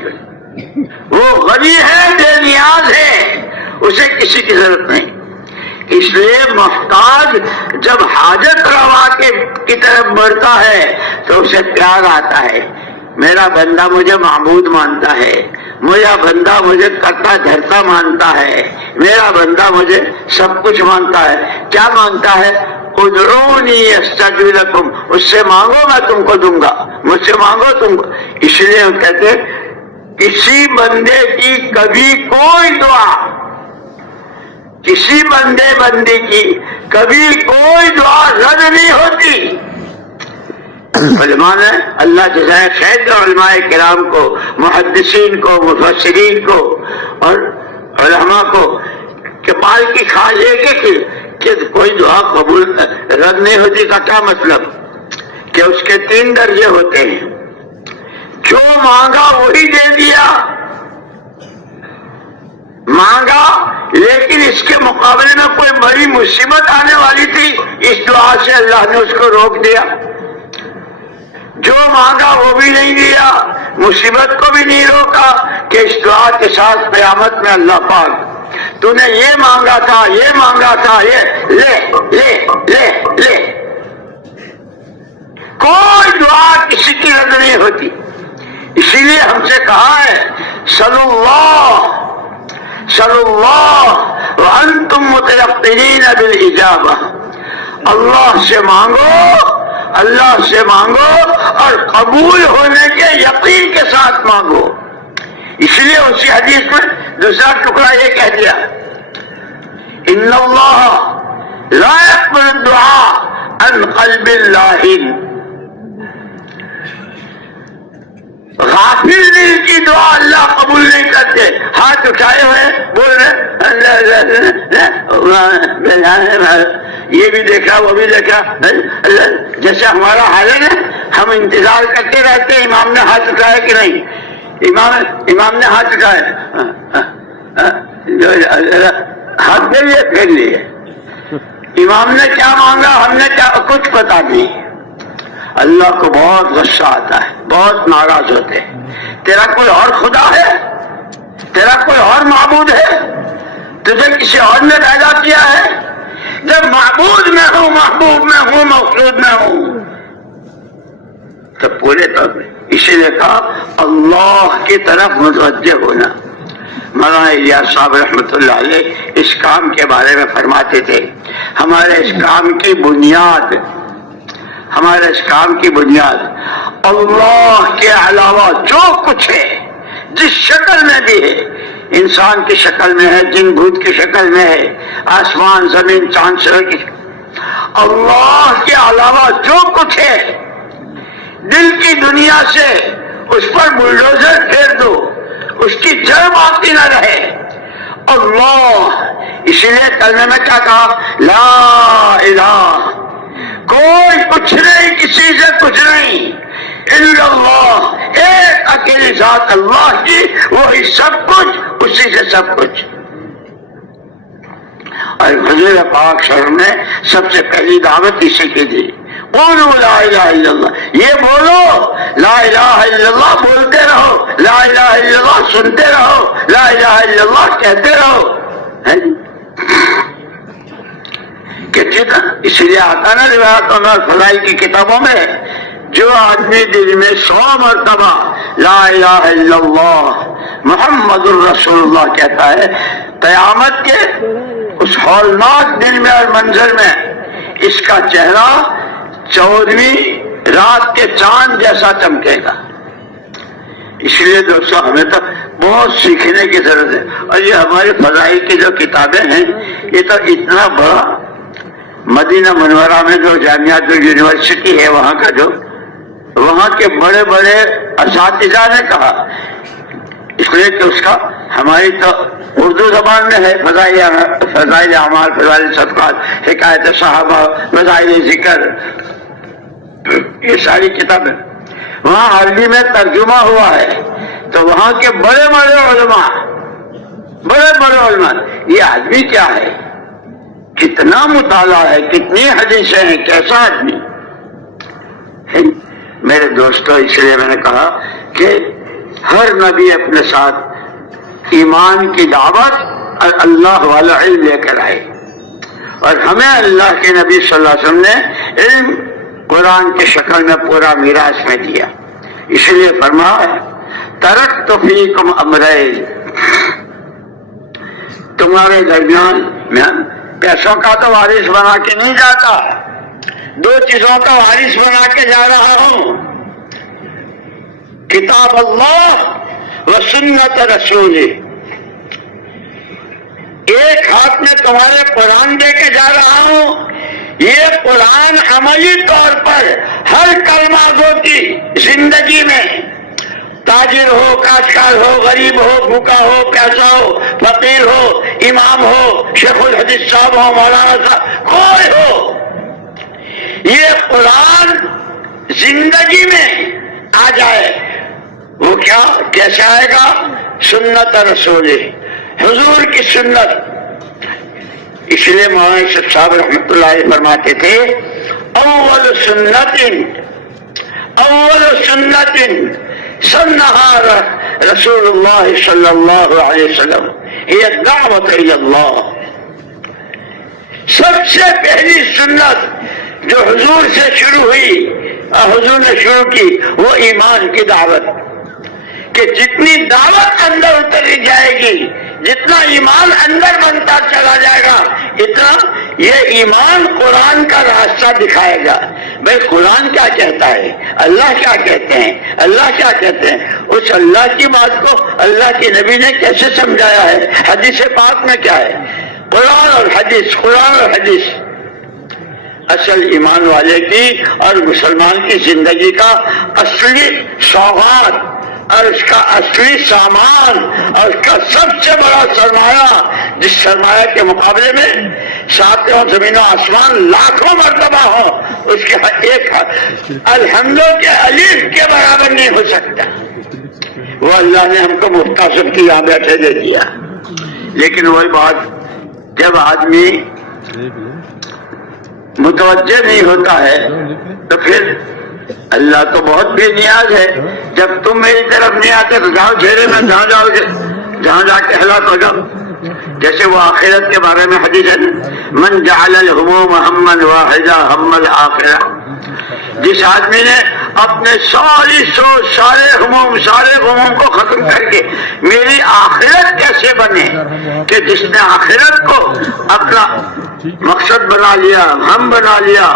وہ غنی ہے، بے نیاز ہے، اسے کسی کی ضرورت نہیں۔ اس لیے محتاج جب حاجت روا کی طرف بڑھتا ہے تو اسے پیار آتا ہے، میرا بندہ مجھے معبود مانتا ہے، میرا بندہ مجھے کرتا دھرتا مانتا ہے، میرا بندہ مجھے سب کچھ مانتا ہے۔ کیا مانتا ہے؟ ادعونی استجب لکم، اس سے مانگو میں تم کو دوں گا، مجھ سے مانگو تم کو۔ اس لیے ہم کہتے کسی بندے کی کبھی کوئی دعا، کسی بندے کی کبھی کوئی دعا رد نہیں ہوتی۔ علماء نے اللہ جزائے خیر دے علماء کرام کو، محدثین کو، مفسرین کو اور علماء کو کہ بال کی کھال لے کے کہ کوئی دعا قبول رد نہیں ہوتی کا کیا مطلب؟ کہ اس کے 3 درجے ہوتے ہیں، جو مانگا وہی دے دیا، مانگا لیکن اس کے مقابلے میں کوئی بڑی مصیبت آنے والی تھی، اس دعا سے اللہ نے اس کو روک دیا۔ جو مانگا وہ بھی نہیں دیا، مصیبت کو بھی نہیں روکا کہ اس دعا کے ساتھ قیامت میں اللہ پاک تو نے یہ مانگا تھا، یہ مانگا تھا، یہ لے لے لے لے۔ کوئی دعا کسی کی رد نہیں ہوتی۔ اسی لیے ہم سے کہا ہے صلی اللہ وانتم متيقنين بالاجابہ، اللہ سے مانگو، اللہ سے مانگو اور قبول ہونے کے یقین کے ساتھ مانگو۔ اس لیے اسی حدیث میں دوسرا ٹکڑا یہ کہہ دیا ان اللہ لا يقبل الدعاء عن قلب لاہن، غافل دل کی دعا اللہ قبول نہیں کرتے. ہاتھ اٹھائے ہوئے بول رہے یہ بھی دیکھا وہ بھی دیکھا. جیسے ہمارا حال ہے نا, ہم انتظار کرتے رہتے ہیں امام نے ہاتھ اٹھایا کہ نہیں. امام نے ہاتھ اٹھایا, ہاتھ دے لیے پھیر لیے. امام نے کیا مانگا, ہم نے کیا, کچھ پتا نہیں. اللہ کو بہت غصہ آتا ہے, بہت ناراض ہوتے ہیں. تیرا کوئی اور خدا ہے, تیرا کوئی اور معبود ہے, تجھے کسی اور نے پیدا کیا ہے؟ جب معبود میں ہوں, محبوب میں ہوں, مقصود میں ہوں, تو پورے طور پہ اسی لیے کہا اللہ کی طرف متوجہ ہونا. مولانا الیاس صاحب رحمۃ اللہ علیہ اس کام کے بارے میں فرماتے تھے, ہمارے اس کام کی بنیاد, ہمارے اس کام کی بنیاد اللہ کے علاوہ جو کچھ ہے, جس شکل میں بھی ہے, انسان کی شکل میں ہے, جن بھوت کی شکل میں ہے, آسمان زمین چاند سورج کی, اللہ کے علاوہ جو کچھ ہے دل کی دنیا سے اس پر بلڈوزر پھیر دو, اس کی جڑ باقی نہ رہے. اللہ, اسی لیے کلمے میں کیا کہا, لا الہ, کوئی کچھ نہیں, کسی سے کچھ نہیں, الا اللہ, ایک اکیلی ذات اللہ کی, وہی سب کچھ, اسی سے سب کچھ. اور حضور پاک صلی اللہ علیہ وسلم نے سب سے پہلی دعوت اسی کی دی, قولوا لا الہ الا اللہ. یہ بولو لا الہ الا اللہ, بولتے رہو لا الہ الا اللہ, سنتے رہو لا الہ الا اللہ, کہتے رہو. کہ اسی لیے آتا نا روایتوں میں اور فضائل کی کتابوں میں, جو آدمی دل میں 100 مرتبہ لا الہ الا اللہ محمد الرسول اللہ کہتا ہے, قیامت کے اس ہولناک دن میں اور منظر میں اس کا چہرہ 14ویں رات کے چاند جیسا چمکے گا. اس لیے دوستو ہمیں تو بہت سیکھنے کی ضرورت ہے. اور یہ ہماری فضائل کی جو کتابیں ہیں, یہ تو اتنا بڑا مدینہ منورہ میں جو جامعہ جو یونیورسٹی ہے, وہاں کا جو وہاں کے بڑے بڑے اساتذہ نے کہا, اس لیے کہ اس کا ہماری تو اردو زبان میں ہے, فضائل اعمال, فضائل صدقات, حکایت صحابہ, فضائل ذکر, یہ ساری کتابیں وہاں عربی میں ترجمہ ہوا ہے. تو وہاں کے بڑے بڑے علماء, یہ آدمی کیا ہے, کتنا مطالعہ ہے, کتنی حدیثیں ہیں, کیسا آدمی ہے. میرے دوستو, اس لیے میں نے کہا کہ ہر نبی اپنے ساتھ ایمان کی دعوت اور اللہ والا علم لے کر آئے, اور ہمیں اللہ کے نبی صلی اللہ علیہ وسلم نے علم قرآن کی شکل میں پورا میراث میں دیا. اس لیے فرمایا ترکت فیکم امرین, تمہارے درمیان میں پیسوں کا تو وارث بنا کے نہیں جاتا, 2 چیزوں کا وارث بنا کے جا رہا ہوں, کتاب اللہ و سنت رسول. ایک ہاتھ میں تمہارے قرآن دے کے جا رہا ہوں, یہ قرآن عملی طور پر ہر کلمہ گو کی زندگی میں, تاجر ہو, کاشتکار ہو, غریب ہو, بھوکا ہو, پیاسا ہو, فقیر ہو, امام ہو, شیخ الحدیث صاحب ہو, مولانا صاحب, کوئی ہو, یہ قرآن زندگی میں آ جائے. وہ کیا, کیسے آئے گا, سنت رسول, حضور کی سنت. اس لیے مولانا صاحب رحمۃ اللہ علیہ فرماتے تھے, اول سنت سنہا رسول اللہ صلی اللہ علیہ وسلم یہ دعوت الی اللہ. سب سے پہلی سنت جو حضور سے شروع ہوئی, حضور نے شروع کی, وہ ایمان کی دعوت. کہ جتنی دعوت اندر اتری جائے گی, جتنا ایمان اندر بنتا چلا جائے گا, اتنا یہ ایمان قرآن کا راستہ دکھائے گا. بھائی قرآن کیا کہتا ہے, اللہ کیا کہتے ہیں, اللہ کیا کہتے ہیں, اس اللہ کی بات کو اللہ کے نبی نے کیسے سمجھایا ہے, حدیث پاک میں کیا ہے. قرآن اور حدیث, قرآن اور حدیث اصل ایمان والے کی اور مسلمان کی زندگی کا اصلی سوغات اور اس کا اصلی سامان اور اس کا سب سے بڑا سرمایہ، جس سرمایہ کے مقابلے میں ساتوں زمین و آسمان لاکھوں مرتبہ ہو، اس کے ایک الحمد کے الف کے برابر نہیں ہو سکتا. وہ اللہ نے ہم کو مختصر کی یہاں بیٹھے دے دیا. لیکن وہی بات، جب آدمی متوجہ نہیں ہوتا ہے تو پھر اللہ تو بہت بے نیاز ہے. جب تم میری طرف نہیں آتے تو جاؤ جھیرے میں، جہاں جاؤ گے جہاں جا کے ہلاک ہو جاؤ. جیسے وہ آخرت کے بارے میں حدیث ہے، من جعل الہموم ہما واحدا ہم الآخرہ. جس آدمی نے اپنے ساری سوچ، سارے غموم کو ختم کر کے میری آخرت کیسے بنے، کہ جس نے آخرت کو اپنا مقصد بنا لیا، ہم بنا لیا،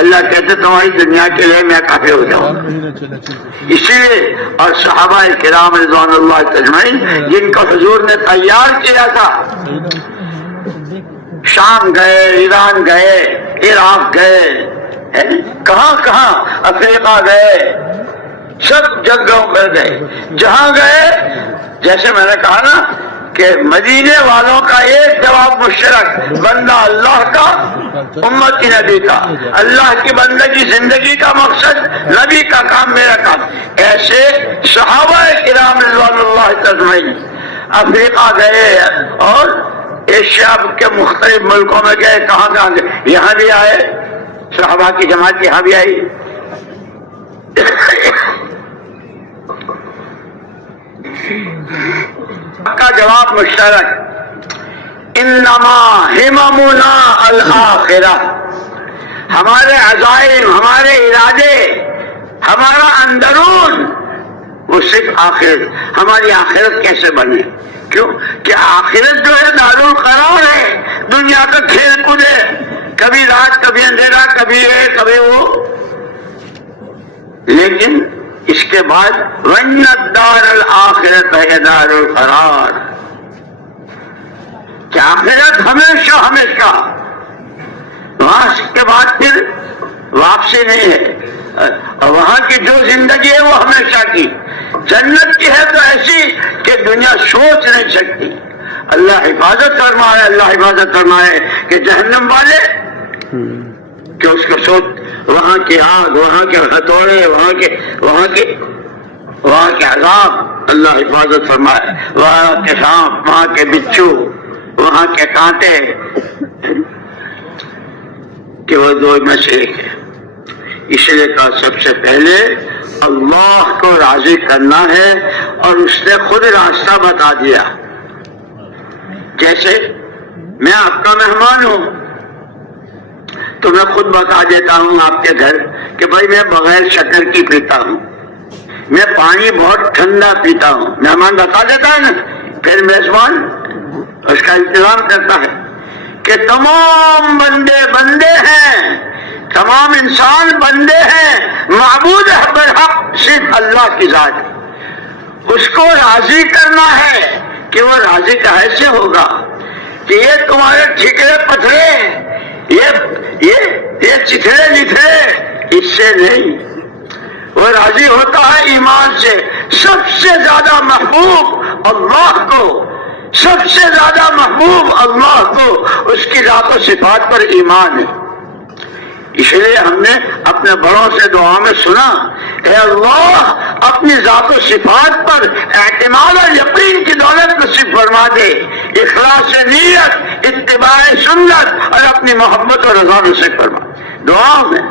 اللہ کہتے تمہاری دنیا کے لیے میں کافی ہو جاؤں. اسی لیے اور صحابہ کرام رضوان اللہ اجمعین جن کو حضور نے تیار کیا تھا، شام گئے، ایران گئے، عراق گئے، کہاں کہاں افریقہ گئے، سب جگہوں پر گئے. جہاں گئے، جیسے میں نے کہا نا کہ مدینے والوں کا ایک جواب مشترک، بندہ اللہ کا، امتی نبی کا. اللہ کی بندگی زندگی کا مقصد، نبی کا کام میرا کام. ایسے صحابہ کرام رضوان اللہ اجمعین افریقہ گئے اور ایشیا کے مختلف ملکوں میں گئے. کہاں کہاں گئے؟ یہاں بھی آئے، صحابہ کی جماعت یہاں بھی آئی. کا جواب مشترک، انما ہممنا الآخرہ. ہمارے عزائم، ہمارے ارادے، ہمارا اندرون وہ صرف آخرت. ہماری آخرت کیسے بنے؟ کیوں کہ آخرت جو ہے دارالقرار ہے، دنیا کا کھیل کود ہے، کبھی رات کبھی اندھیرا، کبھی ہے کبھی وہ. لیکن اس کے بعد وَإِنَّ الدَّارَ الْآخِرَةَ هِيَ دَارُ الْقَرَارِ، کہ آخرت ہمیشہ ہمیشہ، وہاں کے بعد پھر واپسی نہیں ہے. اور وہاں کی جو زندگی ہے وہ ہمیشہ کی. جنت کی ہے تو ایسی کہ دنیا سوچ نہیں سکتی. اللہ حفاظت فرمائے، اللہ حفاظت فرمائے کہ جہنم والے کہ اس کو سوچ، وہاں کی آگ، وہاں کے ہتھوڑے، وہاں کے عذاب، اللہ حفاظت فرمائے. وہاں کے سانپ، وہاں کے بچھو، وہاں کے کانٹے، کہ وہ دو میں سے ایک ہے. اس لیے کہا سب سے پہلے اللہ کو راضی کرنا ہے، اور اس نے خود راستہ بتا دیا. جیسے میں آپ کا مہمان ہوں تو میں خود بتا دیتا ہوں آپ کے گھر کہ بھائی میں بغیر شکر کی پیتا ہوں، میں پانی بہت ٹھنڈا پیتا ہوں. مہمان بتا دیتا ہے نا، پھر میزبان اس کا انتظام کرتا ہے کہ تمام بندے بندے ہیں، تمام انسان بندے ہیں، معبود برحق صرف اللہ کی ذات ہے. اس کو راضی کرنا ہے کہ وہ راضی کیسے ہوگا کہ یہ تمہارے ٹھیکرے پتھرے، یہ چتھرے لتھرے، اس سے نہیں. وہ راضی ہوتا ہے ایمان سے. سب سے زیادہ محبوب اللہ کو، سب سے زیادہ محبوب اللہ کو اس کی ذات و صفات پر ایمان ہے. اس لیے ہم نے اپنے بڑوں سے دعا میں سنا، اے اللہ اپنی ذات و صفات پر اعتماد اور یقین کی دولت نصیب فرما دے، اخلاص نیت، اتباع سنت اور اپنی محبت اور رضا نصیب فرما. دعا میں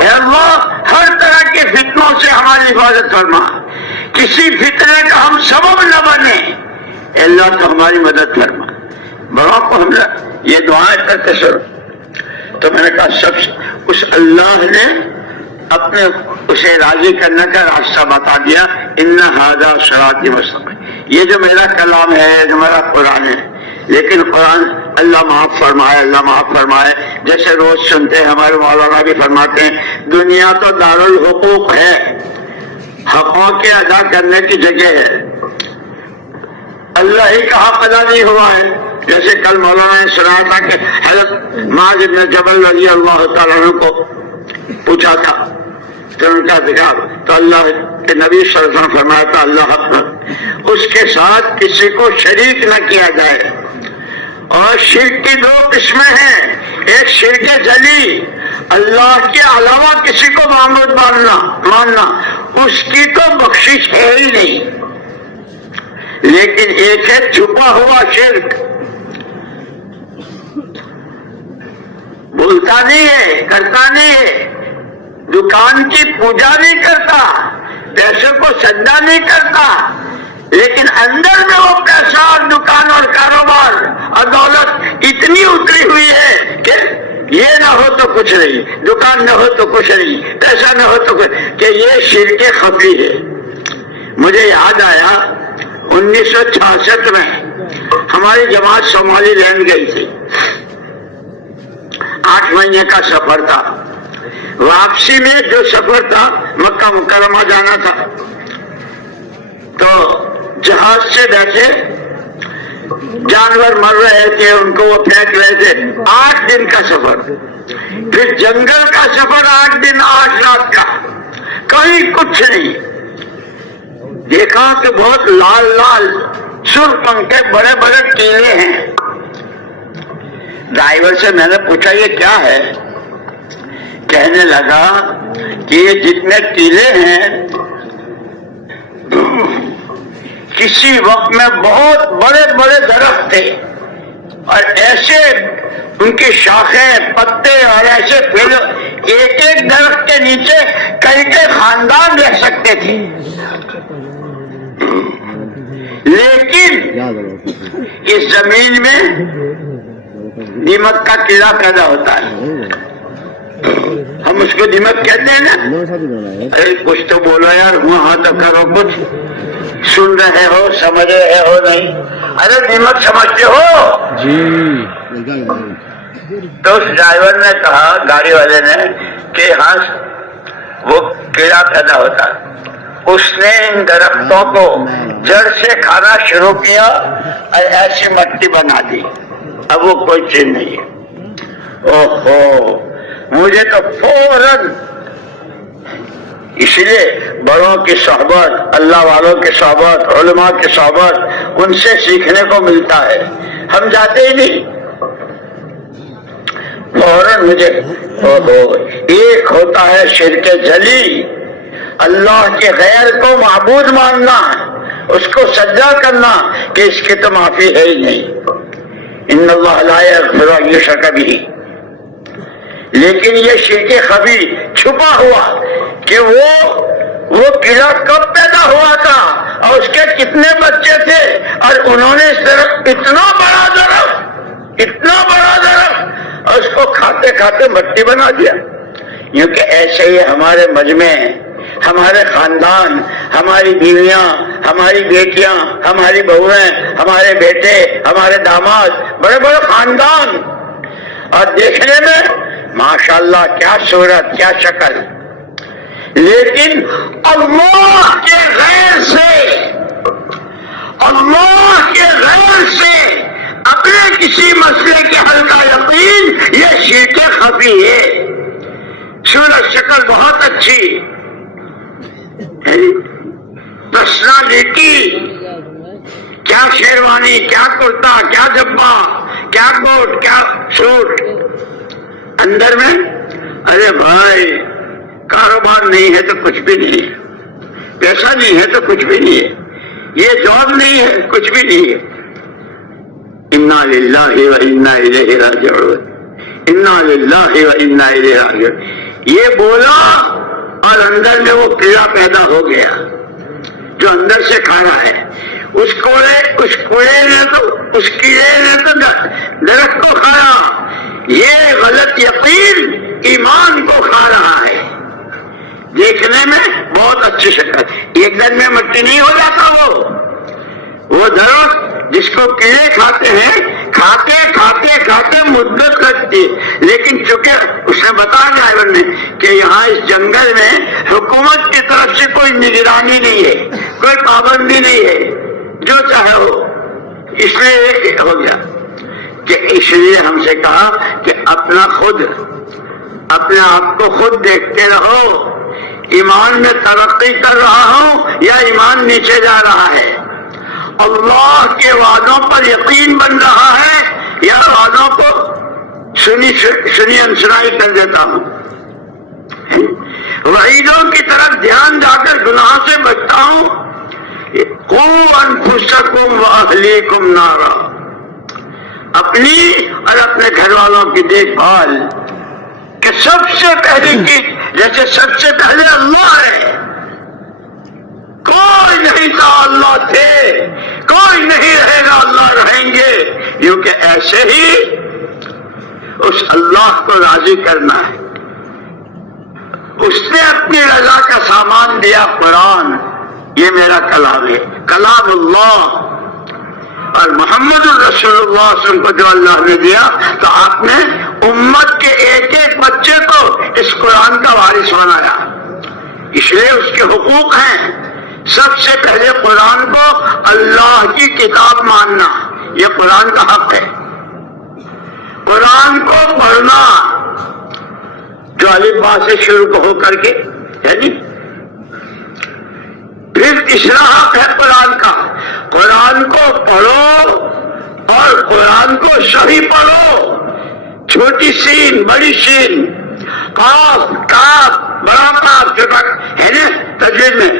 اے اللہ ہر طرح کے فتنوں سے ہماری حفاظت فرما، کسی فتنے کا ہم سبب نہ بنے. اے اللہ تو ہماری مدد فرما. بڑوں کو ہم نے یہ دعائیں کرتے سر، تو میں نے کہا سب سے اس اللہ نے اپنے اسے راضی کرنے کا راستہ بتا دیا. ان ھذا صراطی مستقیم، یہ جو میرا کلام ہے، جو میرا قرآن ہے. لیکن قرآن اللہ معاف فرمائے، اللہ معاف فرمائے. جیسے روز سنتے ہیں ہمارے مولانا بھی فرماتے ہیں، دنیا تو دارالحقوق ہے، حقوق کے ادا کرنے کی جگہ ہے. اللہ ہی کا حق ادا نہیں ہوا ہے. جیسے کل مولانا نے سنایا تھا کہ حضرت معاذ بن جبل رضی اللہ تعالیٰ عنہ کو پوچھا تھا تو ان کا تو اللہ کے نبی صلی اللہ علیہ وسلم فرمایا تھا اللہ اکبر، اس کے ساتھ کسی کو شریک نہ کیا جائے۔ اور شرک کی 2 قسمیں ہیں، ایک شرک جلی، اللہ کے علاوہ کسی کو معبود ماننا، اس کی تو بخشش ہے ہی نہیں، لیکن ایک ہے چھپا ہوا شرک، بولتا نہیں ہے، کرتا نہیں ہے، دکان کی پوجا نہیں کرتا، پیسے کو سجدہ نہیں کرتا، لیکن اندر میں وہ پیسہ اور دکان اور کاروبار اور دولت اتنی اتری ہوئی ہے کہ یہ نہ ہو تو کچھ نہیں، دکان نہ ہو تو کچھ نہیں، پیسہ نہ ہو تو کچھ، کہ یہ شرک خفی ہے۔ مجھے یاد آیا 1966 میں ہماری جماعت صومالی لینڈ گئی تھی، 8 مہینے کا سفر تھا۔ واپسی میں جو سفر تھا مکہ مکرمہ جانا تھا، تو جہاز سے بیٹھے جانور مر رہے تھے، ان کو وہ پھینک رہے تھے، 8 دن کا سفر، پھر جنگل کا سفر 8 دن 8 رات کا، کہیں کچھ نہیں۔ دیکھا کہ بہت لال لال سرخ پنکھے بڑے بڑے ٹیلے ہیں۔ ڈرائیور سے میں نے پوچھا یہ کیا ہے؟ کہنے لگا کہ یہ جتنے ٹیلے ہیں کسی وقت میں بہت بڑے بڑے درخت تھے، اور ایسے ان کی شاخیں پتے اور ایسے پھول، ایک ایک درخت کے نیچے کئی کئی خاندان رہ سکتے تھے، لیکن اس زمین میں دیمک کا کیڑا پیدا ہوتا ہے، ہم اس کو دیمک کہتے ہیں نا۔ ارے کچھ تو بولو یار، وہاں تو کرو، کچھ سن رہے ہو، سمجھ رہے ہو نہیں؟ ارے دیمک سمجھتے ہو جی؟ تو اس ڈرائیور نے کہا، گاڑی والے نے، کہ ہاں وہ کیڑا پیدا ہوتا ہے۔ اس نے ان درختوں کو جڑ سے کھانا شروع کیا اور ایسی مٹی بنا دی، اب وہ کوئی چیز نہیں ہے۔ اوہو، مجھے تو فوراً، اس لیے بڑوں کی صحبت، اللہ والوں کی صحبت، علماء کی صحبت، ان سے سیکھنے کو ملتا ہے، ہم جاتے ہی نہیں۔ فوراً مجھے ایک ہوتا ہے شرک جلی، اللہ کے غیر کو معبود ماننا، اس کو سجدہ کرنا کہ اس کی تو معافی ہے ہی نہیں، ان اللہ لا یغفر ان یشرک بہ۔ لیکن یہ شرک خفی چھپا ہوا کہ وہ کیڑا کب پیدا ہوا تھا اور اس کے کتنے بچے تھے، اور انہوں نے اس درخت، اتنا بڑا درخت، اور اس کو کھاتے کھاتے مٹی بنا دیا۔ کیونکہ ایسے ہی ہمارے مجمع، ہمارے خاندان، ہماری بیویاں، ہماری بیٹیاں، ہماری بہویں، ہمارے بیٹے، ہمارے داماد، بڑے بڑے خاندان، اور دیکھنے میں ماشاءاللہ کیا صورت، کیا شکل، لیکن اللہ کے غیر سے اپنے کسی مسئلے کے حل کا یقین، یہ شرک خفی ہے۔ صورت شکل بہت اچھی، پرسنالٹی، کیا شیروانی، کیا کرتا، کیا جبا، کیا کوٹ، کیا سوٹ، اندر میں ارے بھائی کاروبار نہیں ہے تو کچھ بھی نہیں ہے، پیسہ نہیں ہے تو کچھ بھی نہیں ہے، یہ جاب نہیں ہے، کچھ بھی نہیں ہے۔ انا للہ و انا الیہ راجعون، انا للہ و انا الیہ راجعون، یہ بولا اور اندر میں وہ کیڑا پیدا ہو گیا جو اندر سے کھا رہا ہے۔ اس کیڑے نے تو درخت کو کھایا، یہ غلط یقین ایمان کو کھا رہا ہے۔ دیکھنے میں بہت اچھی شکل، ایک دن میں مٹی نہیں ہو جاتا وہ درخت جس کو کیڑے کھاتے ہیں، کھاتے کھاتے کھاتے مدت لگتی، لیکن چونکہ اس نے بتا ڈرائیور نے کہ یہاں اس جنگل میں حکومت کی طرف سے کوئی نگرانی نہیں ہے، کوئی پابندی نہیں ہے، جو چاہے ہو، اس لیے ہو گیا کہ اس لیے ہم سے کہا کہ اپنے آپ کو خود دیکھتے رہو، ایمان میں ترقی کر رہا ہوں یا ایمان نیچے جا رہا ہے؟ اللہ کے وعدوں پر یقین بن رہا ہے یا وعدوں کو سنی انسنائی کر دیتا ہوں؟ وعیدوں کی طرف دھیان جا کر گناہ سے بچتا ہوں. قوا انفسکم واہلیکم نارا، اپنی اور اپنے گھر والوں کی دیکھ بھال کہ سب سے پہلے کی جیسے سب سے پہلے اللہ ہے، کوئی نہیں تھا اللہ تھے، کوئی نہیں رہے گا اللہ رہیں گے. کیونکہ ایسے ہی اس اللہ کو راضی کرنا ہے. اس نے اپنی رضا کا سامان دیا قرآن، یہ میرا کلام ہے، کلام اللہ. اور محمد الرسول اللہ صلی اللہ علیہ وسلم کو جو اللہ نے دیا تو آپ نے امت کے ایک ایک بچے کو اس قرآن کا وارث بنایا. اس لیے اس کے حقوق ہیں. سب سے پہلے قرآن کو اللہ کی کتاب ماننا، یہ قرآن کا حق ہے. قرآن کو پڑھنا جو الف با سے شروع ہو کر کے یعنی پھر تیسرا حق ہے قرآن کا، قرآن کو پڑھو اور قرآن کو صحیح پڑھو. چھوٹی سین بڑی سین، قاف کاف بڑا کاف ہے نا تجوید میں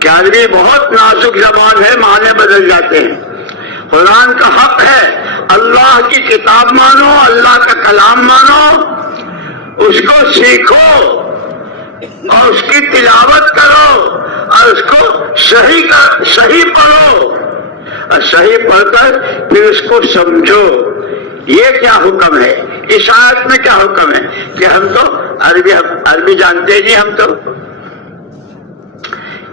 کہ عربی بہت نازک زبان ہے، معنی بدل جاتے ہیں. قرآن کا حق ہے اللہ کی کتاب مانو، اللہ کا کلام مانو، اس کو سیکھو اور اس کی تلاوت کرو اور اس کو صحیح پڑھو اور صحیح پڑھ کر پھر اس کو سمجھو. یہ کیا حکم ہے؟ اس آیت میں کیا حکم ہے کہ ہم تو عربی جانتے نہیں، ہم تو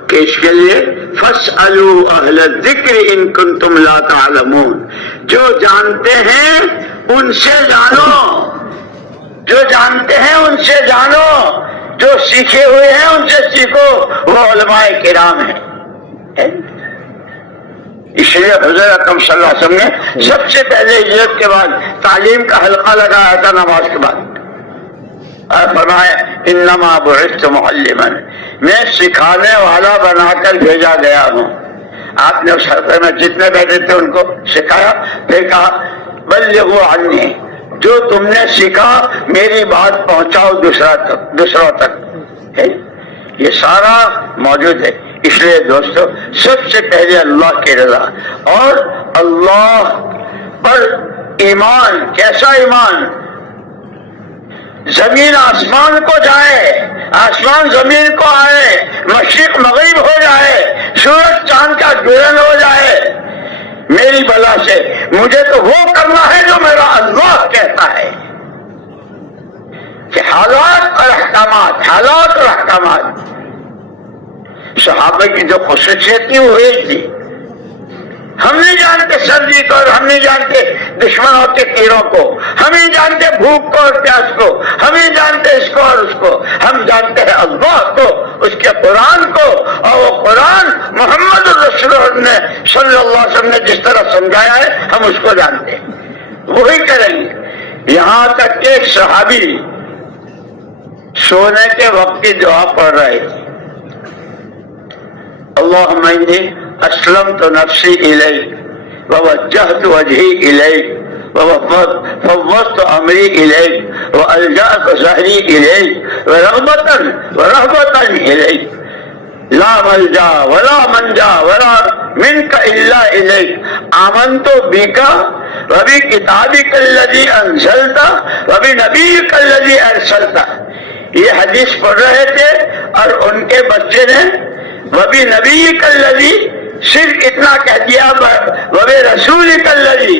کہ اس کے لیے فَاسْأَلُوا أَهْلَ الذِّكْرِ إِن كُنتُمْ لَا تَعْلَمُونَ، جو جانتے ہیں ان سے جانو، جو جانتے ہیں ان سے جانو، جو سیکھے ہوئے ہیں ان سے سیکھو، وہ علماء کرام ہیں. اس لیے حضور اکرم صلی اللہ علیہ وسلم نے سب سے پہلے ہجرت کے بعد تعلیم کا حلقہ لگایا تھا نماز کے بعد، اور فرمایا انما بعثت معلما، میں سکھانے والا بنا کر بھیجا گیا ہوں. آپ نے اس حلقے میں جتنے بیٹھے تھے ان کو سکھایا، پھر کہا بلغوا عنی، جو تم نے سیکھا میری بات پہنچاؤ دوسروں تک. یہ سارا موجود ہے. اس لیے دوستو سب سے پہلے اللہ کی رضا اور اللہ پر ایمان. کیسا ایمان؟ زمین آسمان کو جائے، آسمان زمین کو آئے، مشرق مغرب ہو جائے، سورج چاند کا گرہن ہو جائے میری بلا سے، مجھے تو وہ کرنا ہے جو میرا اللہ کہتا ہے. کہ حالات اور احکامات صحابہ کی جو خصوصیت تھی وہ ایک تھی. ہم نہیں جانتے سردی کو اور ہم نہیں جانتے دشمنوں کے تیروں کو، ہم نہیں جانتے بھوک کو اور پیاس کو، ہم نہیں جانتے اس کو اور اس کو، ہم جانتے ہیں اللہ کو، اس کے قرآن کو. اور وہ قرآن محمد رسول اللہ نے صلی اللہ علیہ وسلم نے جس طرح سمجھایا ہے ہم اس کو جانتے ہیں، وہی کریں گے. یہاں تک کہ ایک صحابی سونے کے وقت کی دعا پڑھ رہے تھے، اللہم انی اسلمت نفسی الیک ووجہت وجہی الیک وفوضت امری الیک والجأت ظہری الیک ورغبتا الیک لا ملجا ولا منجا ولا منک الا الیک آمنت بک وبکتابک الذی انزلت وبنبیک الذی ارسلت. یہ حدیث پڑھ رہے تھے اور ان کے بچے نے وبی نبی کلذی صرف اتنا کہہ دیا، وبی رسول کلذی.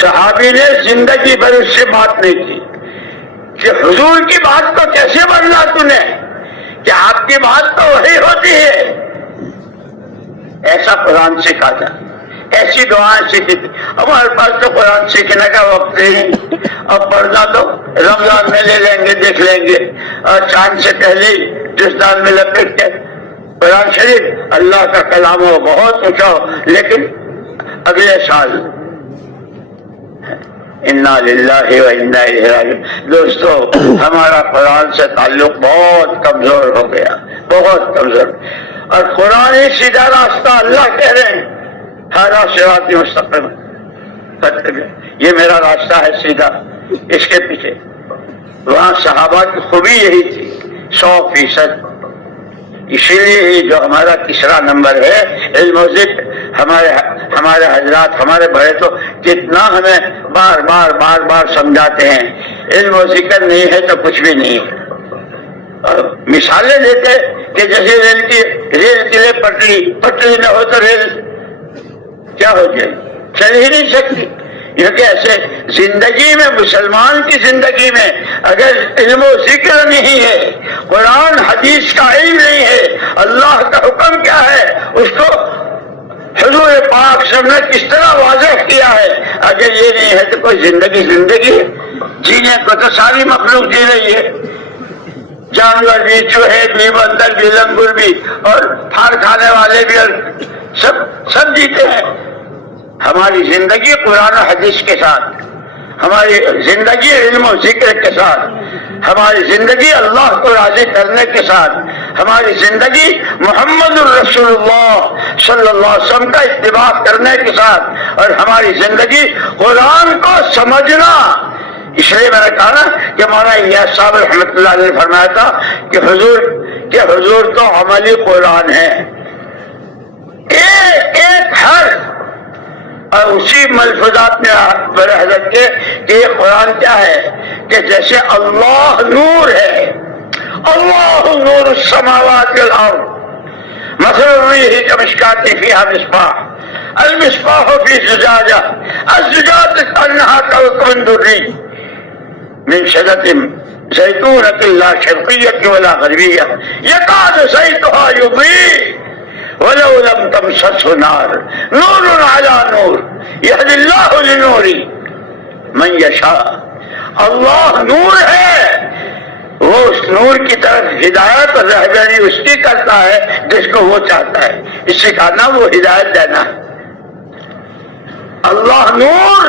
صحابی نے زندگی بھر اس سے بات نہیں کی کہ حضور کی بات کو کیسے بدلا تو نے، کہ آپ کی بات تو وہی ہوتی ہے. ایسا قرآن سکھا تھا، ایسی دعائیں سیکھی تھی. ہمارے پاس تو قرآن سیکھنے کا وقت نہیں، اب پڑھنا تو رمضان میں لے لیں گے، دیکھ لیں گے، اور چاند سے پہلے جسدان میں لپٹ کے. قرآن شریف اللہ کا کلام ہو، بہت اونچا ہو، لیکن اگلے سال انا للہ و انا الیہ راجعون۔ دوستو، ہمارا قرآن سے تعلق بہت کمزور ہو گیا، بہت کمزور، اور قرآن ہی سیدھا راستہ، اللہ کہہ رہے ہیں ھذا صراط مستقیم، یہ میرا راستہ ہے سیدھا، اس کے پیچھے۔ وہاں صحابہ کی خوبی یہی تھی 100%۔ اسی لیے ہی جو ہمارا تیسرا نمبر ہے علم و ذکر، ہمارے حضرات، ہمارے بڑے تو کتنا ہمیں بار بار سمجھاتے ہیں، علم و ذکر نہیں ہے تو کچھ بھی نہیں ہے۔ اور مثالیں دیتے کہ جیسے ریل کے لیے پٹری نہ ہو تو ریل کیا ہو جائے، چل ہی نہیں سکتی۔ کیونکہ ایسے زندگی میں، مسلمان کی زندگی میں اگر علم و ذکر نہیں ہے، قرآن حدیث کا علم نہیں ہے، اللہ کا حکم کیا ہے اس کو حضور پاک صلی اللہ علیہ وسلم نے کس طرح واضح کیا ہے، اگر یہ نہیں ہے تو کوئی زندگی ہے؟ جینے کو تو ساری مخلوق جی رہی ہے، جانور بھی، چوہے بھی، بندر بھی، لنگور بھی، اور پھاڑ کھانے والے بھی، اور سب جیتے ہیں۔ ہماری زندگی قرآن و حدیث کے ساتھ، ہماری زندگی علم و ذکر کے ساتھ، ہماری زندگی اللہ کو راضی کرنے کے ساتھ، ہماری زندگی محمد الرسول اللہ صلی اللہ علیہ وسلم کا اتباع کرنے کے ساتھ، اور ہماری زندگی قرآن کو سمجھنا۔ اس لیے میں نے کہا نا کہ مولانا الیاس صاحب رحمۃ اللہ علیہ نے فرمایا تھا کہ حضور تو عملی قرآن ہے، ایک حرف، اور اسی ملفوظات میں بڑے حضرت کے کہ یہ قرآن کیا ہے کہ جیسے اللہ نور ہے، اللہ نور السماوات والارض، مثل نوره كمشكاة فيها مصباح، المصباح في زجاجة، الزجاجة كأنها كوكب دري من شجرة زيتونة لا شرقية ولا غربية يكاد زيتها يضيء ولو لم تمسسه نار نور على نور يهدي الله لنوره من يشاء۔ اللہ نور ہے، وہ اس نور کی طرف ہدایت اور رہبری اس کی کرتا ہے جس کو وہ چاہتا ہے، اس سے کہنا وہ ہدایت دینا ہے۔ اللہ نور،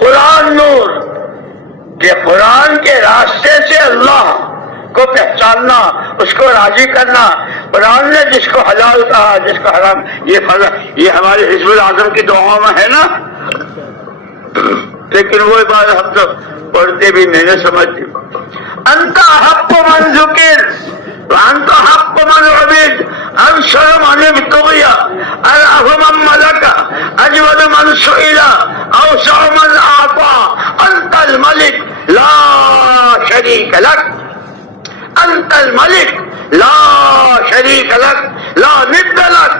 قرآن نور، کہ قرآن کے راستے سے اللہ کو پہچاننا، اس کو راضی کرنا۔ قرآن نے جس کو حلال کہا، جس کو حرام، یہ ہمارے حزب الاعظم کی دعاؤں میں ہے نا، لیکن وہ بات ہم تو پڑھتے بھی نہیں سمجھتے۔ انت حق من ذکر وانت حق من عبد انصر من ابتغي ارأف من ملك اجود من سئل اوسع من اعطى انت الملك لا شريك لك، انت الملك لا شريك لك لا ند لك،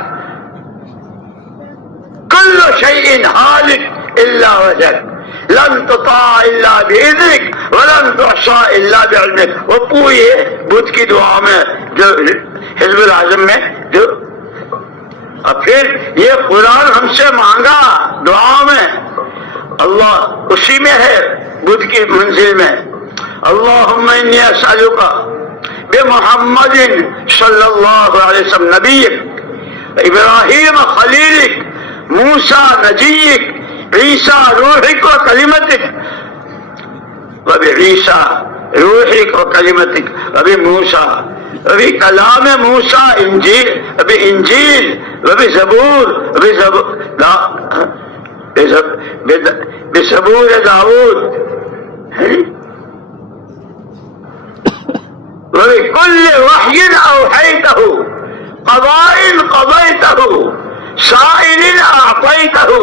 كل شيء هالك الا وجهك، لن تطاع الا باذنك ولن تحصى الا بعلمك۔ وہ پوری بدھ کی دعا میں جو حزب الاعظم میں جو، اور پھر یہ قرآن ہم سے مانگا دعا میں، اللہ اسی میں ہے بدھ کی منزل میں۔ اللہم انی اسألک بمحمد صلی اللہ علیہ وسلم نبیک، ابراہیم خلیلک، موسیٰ نجیک، عیسیٰ روحک و کلمتک، وبعیسیٰ روحک و کلمتک، وبموسیٰ، وبکلام موسیٰ انجیل، وبانجیل، وبزبور، بزبور داود، وبكل وحي أوحيته، قضاء قضيته، سائل أعطيته،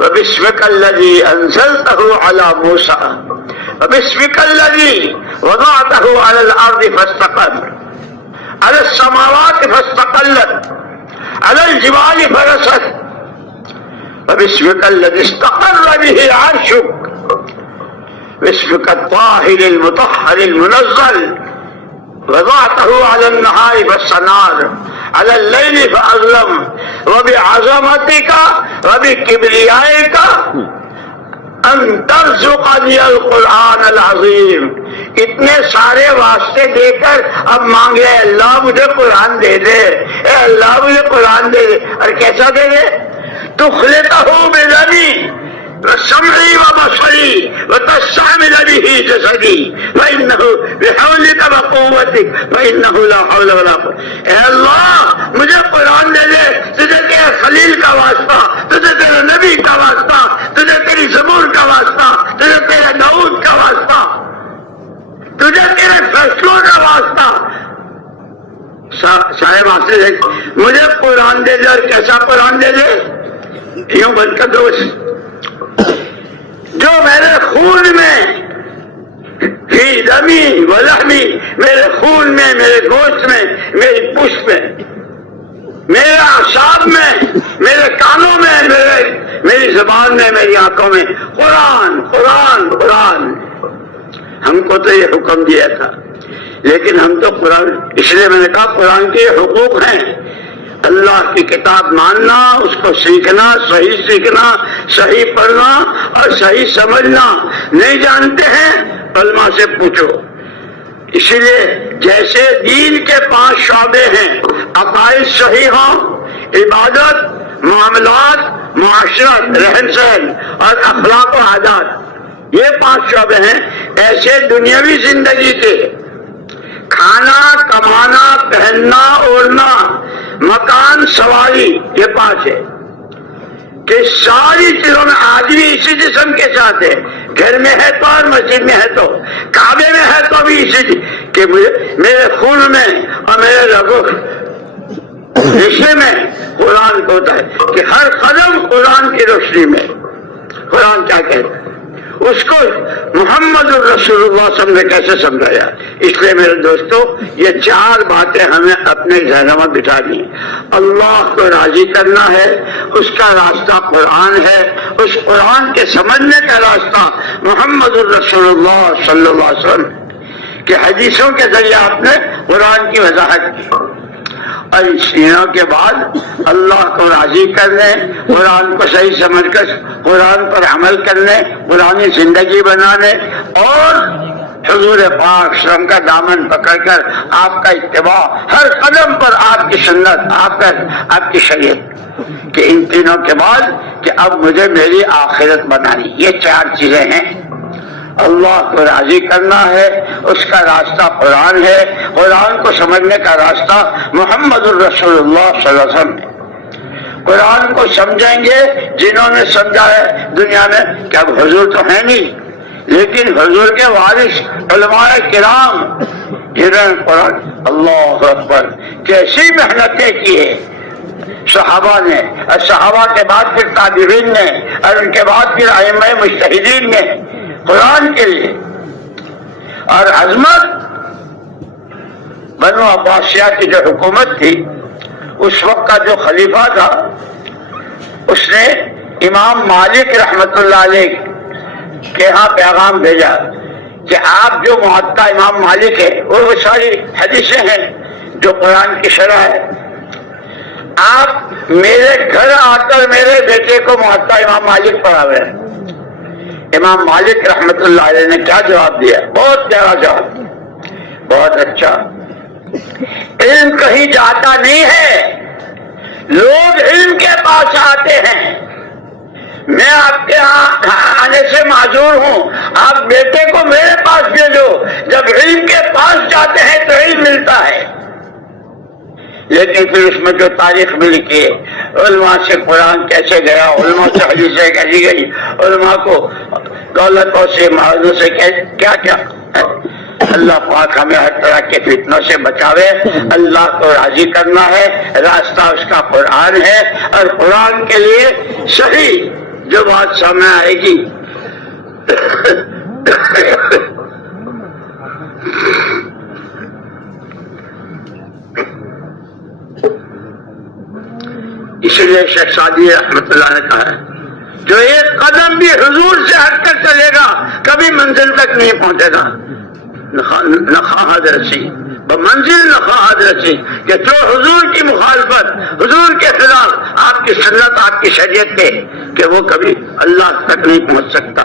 وباسمك الذي أنزلته على موسى، وباسمك الذي وضعته على الأرض فاستقر، على السماوات فاستقلت، على الجبال فرست، وباسمك الذي استقر به عرشك، باسمك الطاهر المطهر المنزل، وضعته على النهار فاستنار، على الليل فأظلم، وبعظمتك وبكبريائك أن ترزقني القرآن العظيم۔ اتنے سارے واسطے دے کر اب مانگے اللہ مجھے قرآن دے دے، اے اللہ مجھے قرآن دے دے، اور کیسا دے دے؟ تخلقہ بذنی، سمعی و بصری وتستعمل به جسدی فإنه بحولك وقوتك فإنه لا حول ولا قوة. اے اللہ مجھے قرآن دے دے، تجھے تیرے خلیل کا واسطہ، تجھے تیرے نبی کا واسطہ، تجھے تیری زبور کا واسطہ، تجھے تیرے داؤد کا واسطہ، تجھے تیرے فیصلوں کا واسطہ. صاحب آپ سے مجھے قرآن دے دے. اور کیسا قرآن دے دے؟ یوں بن کر دو جو میرے خون میں، فی دمی و لحمی، میرے خون میں، میرے گوشت میں، میری پشت میں، میرے اعصاب میں، میرے کانوں میں، میری زبان میں، میری آنکھوں میں. قرآن قرآن قرآن. ہم کو تو یہ حکم دیا تھا، لیکن ہم تو قرآن، اس لیے میں نے کہا قرآن کے حقوق ہیں. اللہ کی کتاب ماننا، اس کو سیکھنا، صحیح پڑھنا اور صحیح سمجھنا. نہیں جانتے ہیں علماء سے پوچھو. اسی لیے جیسے دین کے 5 شعبے ہیں، عقائد صحیح ہوں، عبادت، معاملات، معاشرت، رہن سہن اور اخلاق و عادات، یہ 5 شعبے ہیں. ایسے دنیاوی زندگی کے کھانا، کمانا، پہننا، اوڑھنا، مکان، سواری، یہ 5 ہے کہ ساری چیزوں میں آدمی اسی جسم کے ساتھ ہے. گھر میں ہے تو اور مسجد میں ہے تو، کعبے میں ہے تو بھی اسی کہ میرے خون میں اور میرے رگوں حصے میں قرآن ہوتا ہے کہ ہر قدم قرآن کی روشنی میں. قرآن کیا کہتا ہے اس کو محمد الرسول اللہ صلی اللہ علیہ وسلم نے کیسے سمجھایا. اس لیے میرے دوستو یہ 4 باتیں ہمیں اپنے ذہنوں میں بٹھانی ہیں. اللہ کو راضی کرنا ہے، اس کا راستہ قرآن ہے، اس قرآن کے سمجھنے کا راستہ محمد الرسول اللہ صلی اللہ علیہ وسلم کہ حدیثوں کے ذریعے آپ نے قرآن کی وضاحت کی. اور اس چیزوں کے بعد اللہ کو راضی کرنے، قرآن کو صحیح سمجھ کر قرآن پر عمل کرنے، قرآنی زندگی بنانے اور حضور پاک صلی اللہ علیہ وسلم کا دامن پکڑ کر آپ کا اتباع، ہر قدم پر آپ کی سنت، آپ کی شریعت. کہ ان تینوں کے بعد کہ اب مجھے میری آخرت بنانی. یہ 4 چیزیں ہیں. اللہ کو راضی کرنا ہے، اس کا راستہ قرآن ہے، قرآن کو سمجھنے کا راستہ محمد الرسول اللہ صلی اللہ علیہ وسلم. قرآن کو سمجھیں گے جنہوں نے سمجھا ہے دنیا میں کہ اب حضور تو ہے نہیں، لیکن حضور کے وارث علماء کرام جنہوں نے قرآن، اللہ اکبر، کیسی محنتیں کی ہے صحابہ نے، اور صحابہ کے بعد پھر تابعین نے، اور ان کے بعد پھر ائمہ مجتہدین نے قرآن کے لیے. اور عظمت بنو عباسیہ کی جو حکومت تھی، اس وقت کا جو خلیفہ تھا، اس نے امام مالک رحمت اللہ علیہ کے ہاں پیغام بھیجا کہ آپ جو معطا امام مالک ہے، وہ ساری حدیثیں ہیں جو قرآن کی شرح ہے، آپ میرے گھر آ کر میرے بیٹے کو معطا امام مالک پڑھاوے. امام مالک رحمت اللہ علیہ نے کیا جواب دیا؟ بہت پیارا جواب، بہت اچھا. علم کہیں جاتا نہیں ہے، لوگ علم کے پاس آتے ہیں. میں آپ کے یہاں آنے سے معذور ہوں، آپ بیٹے کو میرے پاس بھیجو. جب علم کے پاس جاتے ہیں تو علم ملتا ہے. لیکن پھر اس میں جو تاریخ بھی لکھی ہے، علماء سے قرآن کیسے گیا، علماء سے حدیثیں کیسی گئی، علماء کو دولتوں سے، معاوضوں سے کیا کیا. اللہ پاک ہمیں ہر طرح کے فتنوں سے بچاوے. اللہ کو راضی کرنا ہے، راستہ اس کا قرآن ہے، اور قرآن کے لیے صحیح جو بات سامنے آئے گی اسی لیے شیخ سعدی رحمت اللہ نے کہا ہے جو ایک قدم بھی حضور سے ہٹ کر چلے گا کبھی منزل تک نہیں پہنچے گا. نخواہد رسی منزل نخواہد رسی کہ جو حضور کی مخالفت، حضور کے خلاف، آپ کی سنت، آپ کی شریعت کے کہ وہ کبھی اللہ تک نہیں پہنچ سکتا،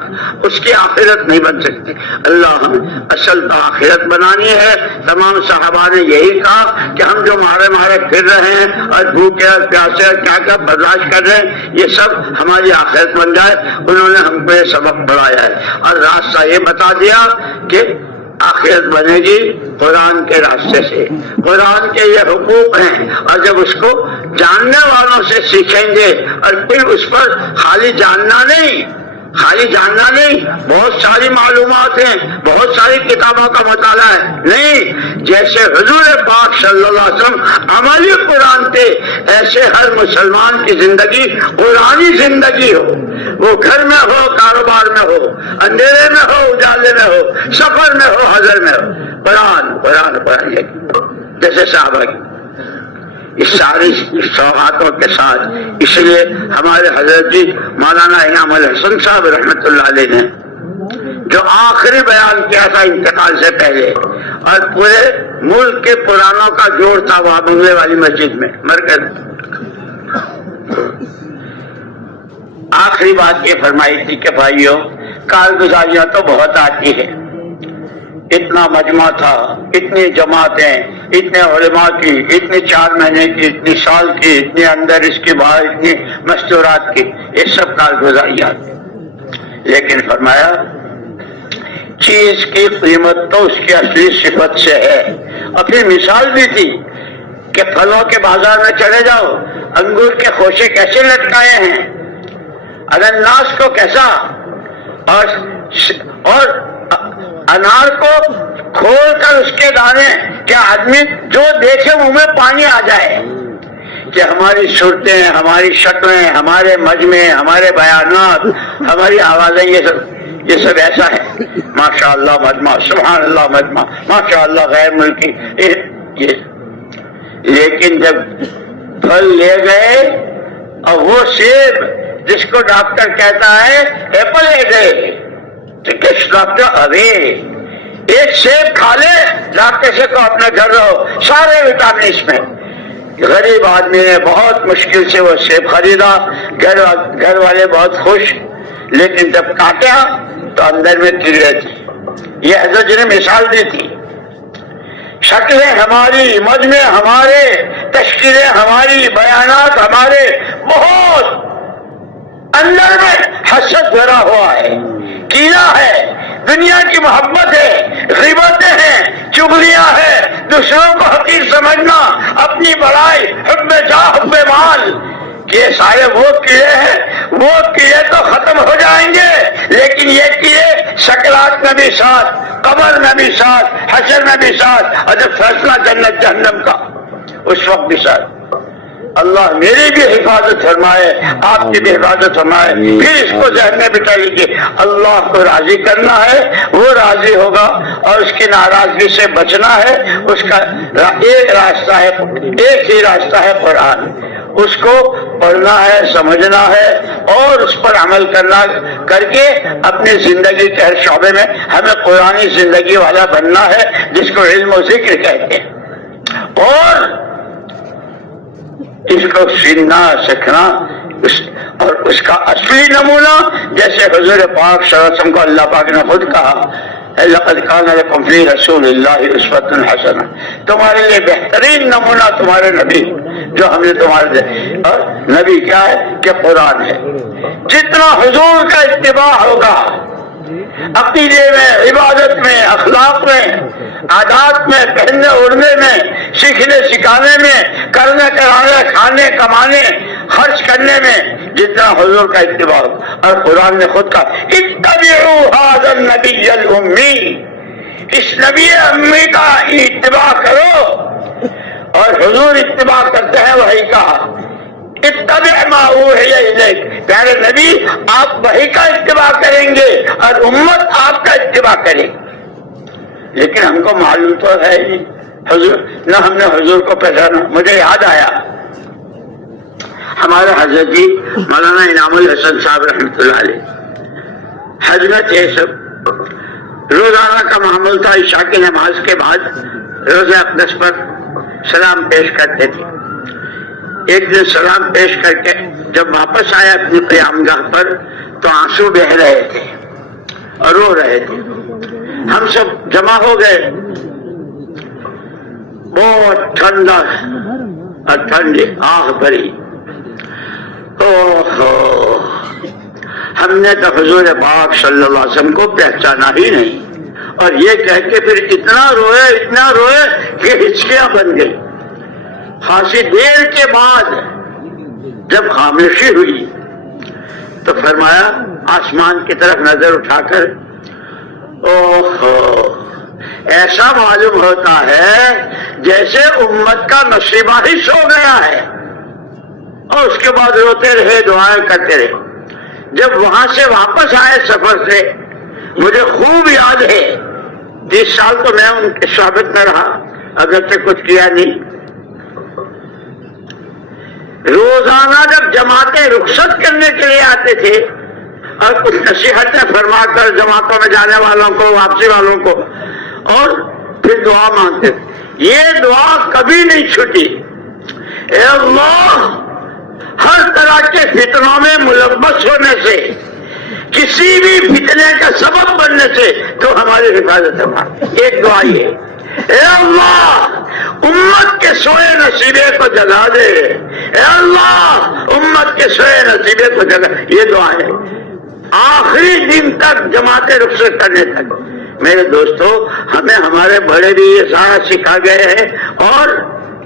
اس کی آخرت نہیں بن سکتی۔ اللہ ہمیں اصل آخرت بنانی ہے۔ تمام صحابہ نے یہی کہا کہ ہم جو مارے مارے پھر رہے ہیں اور بھوکے اور پیاسے اور کیا کیا برداشت کر رہے ہیں، یہ سب ہماری آخرت بن جائے۔ انہوں نے ہم کو یہ سبق پڑھایا ہے اور راستہ یہ بتا دیا کہ آخرت بنے گی قرآن کے راستے سے۔ قرآن کے یہ حقوق ہیں اور جب اس کو جاننے والوں سے سیکھیں گے، اور پھر اس پر خالی جاننا نہیں، بہت ساری معلومات ہیں، بہت ساری کتابوں کا مطالعہ ہے نہیں، جیسے حضور پاک صلی اللہ علیہ وسلم عملی قرآن تھے، ایسے ہر مسلمان کی زندگی قرآنی زندگی ہو، وہ گھر میں ہو، کاروبار میں ہو، اندھیرے میں ہو، اجالے میں ہو، سفر میں ہو، حضر میں ہو، قرآن جیسے صحابہ کی اس ساری سوغاتوں کے ساتھ۔ اس لیے ہمارے حضرت جی مولانا انعام الحسن صاحب رحمۃ اللہ علیہ نے جو آخری بیان کیا تھا انتقال سے پہلے، اور پورے ملک کے پرانوں کا جوڑ تھا وہاں بنگلے والی مسجد میں مرکز، آخری بات یہ فرمائی تھی کہ بھائیوں کارگزاریاں تو بہت آتی ہے، اتنا مجمع تھا، اتنی جماعتیں، اتنے علماء کی، اتنی 4 مہینے کی، اتنی سال کی، اتنے اندر اس کے بعد اتنی مستورات کی، یہ سب کارگزاریات، لیکن فرمایا چیز کی قیمت تو اس کی اصلی صفت سے ہے۔ اور پھر مثال بھی تھی کہ پھلوں کے بازار میں چلے جاؤ، انگور کے خوشے کیسے لٹکائے ہیں، انناس کو کیسا، اور انار کو کھول کر اس کے دانے، کیا آدمی جو دیکھے منہ میں پانی آ جائے، کہ ہماری صورتیں، ہماری شکلیں، ہمارے مجمع، ہمارے بیانات، ہماری آوازیں، یہ سب ایسا ہے۔ ماشاء اللہ مجمع، سبحان اللہ مجمع، ماشاء اللہ غیر ملکی، لیکن جب پھل لے گئے اور وہ سیب جس کو ڈاکٹر کہتا ہے ایپل لے گئے، تو کس ڈاکٹر ارے ایک سیب کھا لے، ڈاکٹر سے کو اپنے گھر رہو، سارے وٹامن اس میں۔ غریب آدمی نے بہت مشکل سے وہ سیب خریدا، گھر والے بہت خوش، لیکن جب کاٹا تو اندر میں کیڑے تھے۔ یہ حضرت جی نے مثال دی تھی، شکلیں ہماری، مجمع ہمارے، تشکیلیں ہماری، بیانات ہمارے، بہت اندر میں حسد بھرا ہوا ہے، کینہ ہے، دنیا کی محبت ہے، غیبتیں ہیں، چغلیاں ہیں، دوسروں کو حقیر سمجھنا، اپنی بڑائی، حب جاہ، حب مال، یہ سارے وہ کیڑے ہیں۔ وہ کیڑے تو ختم ہو جائیں گے، لیکن یہ کیڑے سکرات میں بھی ساتھ، قبر میں بھی ساتھ، حشر میں بھی ساتھ، اور جب فیصلہ جنت جہنم کا اس وقت بھی ساتھ۔ اللہ میری بھی حفاظت فرمائے، آپ کی بھی حفاظت فرمائے۔ پھر اس کو ذہن میں بٹھا لیجیے، اللہ کو راضی کرنا ہے، وہ راضی ہوگا، اور اس کی ناراضگی سے بچنا ہے۔ اس کا ایک راستہ ہے، ایک ہی راستہ ہے قرآن، اس کو پڑھنا ہے، سمجھنا ہے، اور اس پر عمل کرنا، کر کے اپنی زندگی کے ہر شعبے میں ہمیں قرآنی زندگی والا بننا ہے، جس کو علم و ذکر کہتے ہیں، اور اس کو سیکھنا، سیکھنا، اور اس کا اصلی نمونہ جیسے حضور پاک صلی اللہ علیہ وسلم کو اللہ پاک نے خود کہا، لقد کان لکم فی رسول اللہ اسوۃ حسنہ، تمہارے لیے بہترین نمونہ تمہارے نبی جو ہم نے تمہارے، اور نبی کیا ہے کہ قرآن ہے۔ جتنا حضور کا اتباع ہوگا عقیدے میں، عبادت میں، اخلاق میں، عادات میں، پہننے اوڑھنے میں، سیکھنے سکھانے میں، کرنے کرانے، کھانے کمانے، خرچ کرنے میں، جتنا حضور کا اتباع ہو۔ اور قرآن نے خود کہا اتبعوا ھذا النبی الامی، اس نبی امی کا اتباع کرو، اور حضور اتباع کرتے ہیں وحی کا، اتبع ما اوحی الیک، پیارے نبی آپ وحی کا اتباع کریں گے اور امت آپ کا اتباع کرے گی۔ لیکن ہم کو معلوم تو ہے ہی حضور، نہ ہم نے حضور کو پہچانا۔ مجھے یاد آیا ہمارے حضرت جی مولانا انعام الحسن صاحب رحمۃ اللہ علیہ حج میں تھے، سب روزانہ کا معمول تھا، عشاء کی نماز کے بعد روزہ اقدس پر سلام پیش کرتے تھے۔ ایک دن سلام پیش کر کے جب واپس آئے اپنی قیامگاہ پر تو آنسو بہ رہے تھے اور رو رہے تھے. ہم سب جمع ہو گئے. بہت ٹھنڈا اور ٹھنڈی آہ بھری. ہم نے تو حضور پاک صلی اللہ علیہ وسلم کو پہچانا ہی نہیں, اور یہ کہہ کے پھر اتنا روئے کہ ہچکیاں بن گئی. خاصی دیر کے بعد جب خاموشی ہوئی تو فرمایا آسمان کی طرف نظر اٹھا کر, ایسا معلوم ہوتا ہے جیسے امت کا نصیبہ ہی سو گیا ہے. اور اس کے بعد روتے رہے, دعائیں کرتے رہے. جب وہاں سے واپس آئے سفر سے, مجھے خوب یاد ہے, 30 سال تو میں ان کے صحبت میں رہا, اگرچہ کچھ کیا نہیں. روزانہ جب جماعتیں رخصت کرنے کے لیے آتے تھے اور کچھ نصیحتیں فرما کر جماعتوں میں جانے والوں کو, واپسی والوں کو, اور پھر دعا مانگتے تھے. یہ دعا کبھی نہیں چھوٹی. اے اللہ, ہر طرح کے فتنوں میں ملوث ہونے سے, کسی بھی فتنے کا سبب بننے سے تو ہماری حفاظت فرما. ایک دعا یہ, اے اللہ امت کے سوئے نصیبے کو جگا دے, اے اللہ امت کے سوئے نصیبے کو جگا. یہ دعا ہے آخری دن تک جماعتیں رخصت کرنے تک. میرے دوستو, ہمیں ہمارے بڑے بھی یہ سارا سکھا گئے ہیں, اور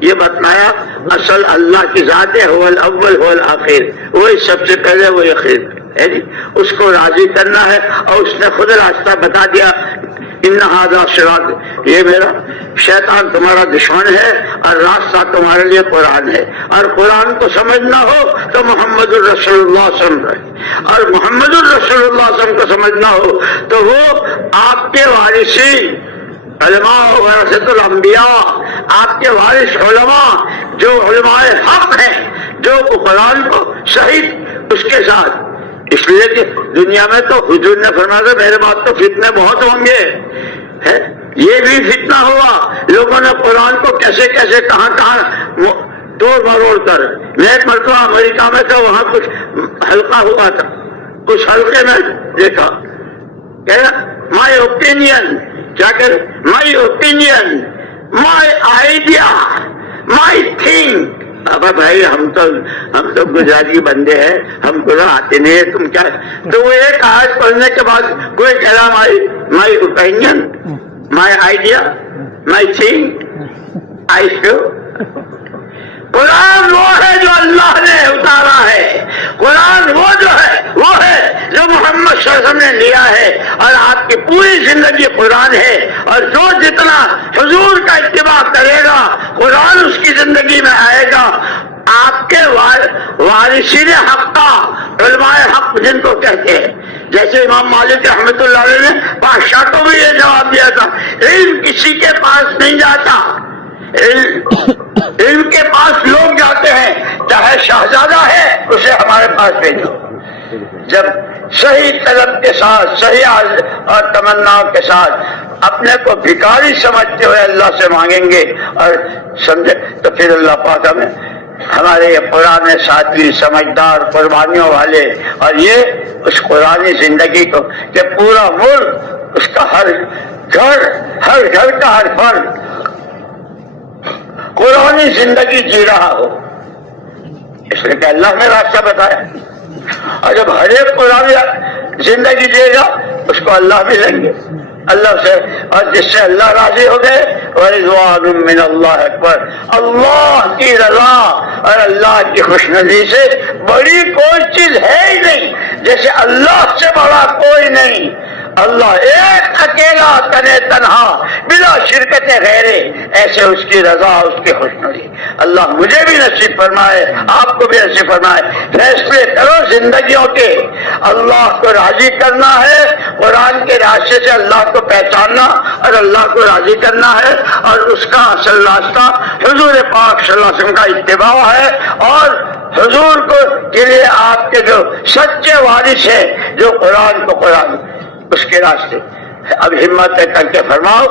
یہ بتلایا اصل اللہ کی ذات ہے, هو الاول هو الاخر, وہی سب سے پہلے وہی آخر ہے جی. اس کو راضی کرنا ہے, اور اس نے خود راستہ بتا دیا, ان ھذا صراط, یہ میرا. شیطان تمہارا دشمن ہے اور راستہ تمہارے لیے قرآن ہے, اور قرآن کو سمجھنا ہو تو محمد الرسول اللہ صلی اللہ علیہ وسلم, اور محمد الرسول اللہ صلی اللہ علیہ وسلم کو سمجھنا ہو تو وہ آپ کے وارثین علماء ورثۃ الانبیاء, آپ کے وارث علماء جو علماء حق ہیں, جو قرآن کو صحیح اس کے ساتھ. اس لیے کہ دنیا میں تو حضور نے فرمایا تھا میرے بعد تو فتنے بہت ہوں گے. یہ بھی فتنہ ہوا, لوگوں نے قرآن کو کیسے کیسے کہاں توڑ مروڑ کر. میں ایک مرتبہ امریکہ میں تھا, وہاں کچھ حلقہ ہوا تھا, کچھ حلقے میں دیکھا مائی اوپینین, کیا کہ مائی opinion, my idea, my think. اب بھائی ہم تو گجراتی بندے ہیں, ہم کو آتے نہیں ہے, تم کیا. تو وہ ایک آیت پڑھنے کے بعد کوئی کہہ رہا my opinion, my idea, my think, I feel. قرآن وہ ہے جو اللہ نے اتارا ہے, قرآن وہ ہے جو محمد صلی اللہ علیہ وسلم نے لیا ہے, اور آپ کی پوری زندگی قرآن ہے. اور جو جتنا حضور کا اتباع کرے گا قرآن اس کی زندگی میں آئے گا. آپ کے وارثین حق کا, علماء حق جن کو کہتے ہیں, جیسے امام مالک رحمۃ اللہ علیہ نے بادشاہ کو بھی یہ جواب دیا تھا, علم کسی کے پاس نہیں جاتا, علم کے پاس لوگ جاتے ہیں, چاہے شہزادہ ہے اسے ہمارے پاس بھیجو. جب صحیح طلب کے ساتھ, صحیح اور تمناؤں کے ساتھ اپنے کو بھکاری سمجھتے ہوئے اللہ سے مانگیں گے اور سمجھے, تو پھر اللہ پاک ہمیں ہمارے یہ پرانے ساتھی سمجھدار قربانیوں والے, اور یہ اس قرآنی زندگی کو کہ پورا ملک, اس کا ہر گھر کا ہر فرد قرآنی زندگی جی رہا ہو. اس لیے کہ اللہ نے راستہ بتایا, اور جب ہر ایک قرآنی زندگی جیے گا اس کو اللہ بھی لیں گے اللہ سے, اور جس سے اللہ راضی ہو گئے. ورضوان من اللہ اکبر, اللہ کی رضا اور اللہ کی خوشنودی سے بڑی کوئی چیز ہے ہی نہیں, جیسے اللہ سے بڑا کوئی نہیں. اللہ ایک اکیلا تنے تنہا بلا شرکت غیرے, ایسے اس کی رضا, اس کی خوشنودی. اللہ مجھے بھی نصیب فرمائے, آپ کو بھی نصیب فرمائے. فیصلے کرو زندگیوں کے, اللہ کو راضی کرنا ہے, قرآن کے راستے سے اللہ کو پہچاننا اور اللہ کو راضی کرنا ہے, اور اس کا اصل راستہ حضور پاک صلی اللہ علیہ وسلم کا اتباع ہے, اور حضور کو کے لیے آپ کے جو سچے وارث ہیں جو قرآن کو قرآن اس کے راستے. اب ہمت کر کے فرماؤ.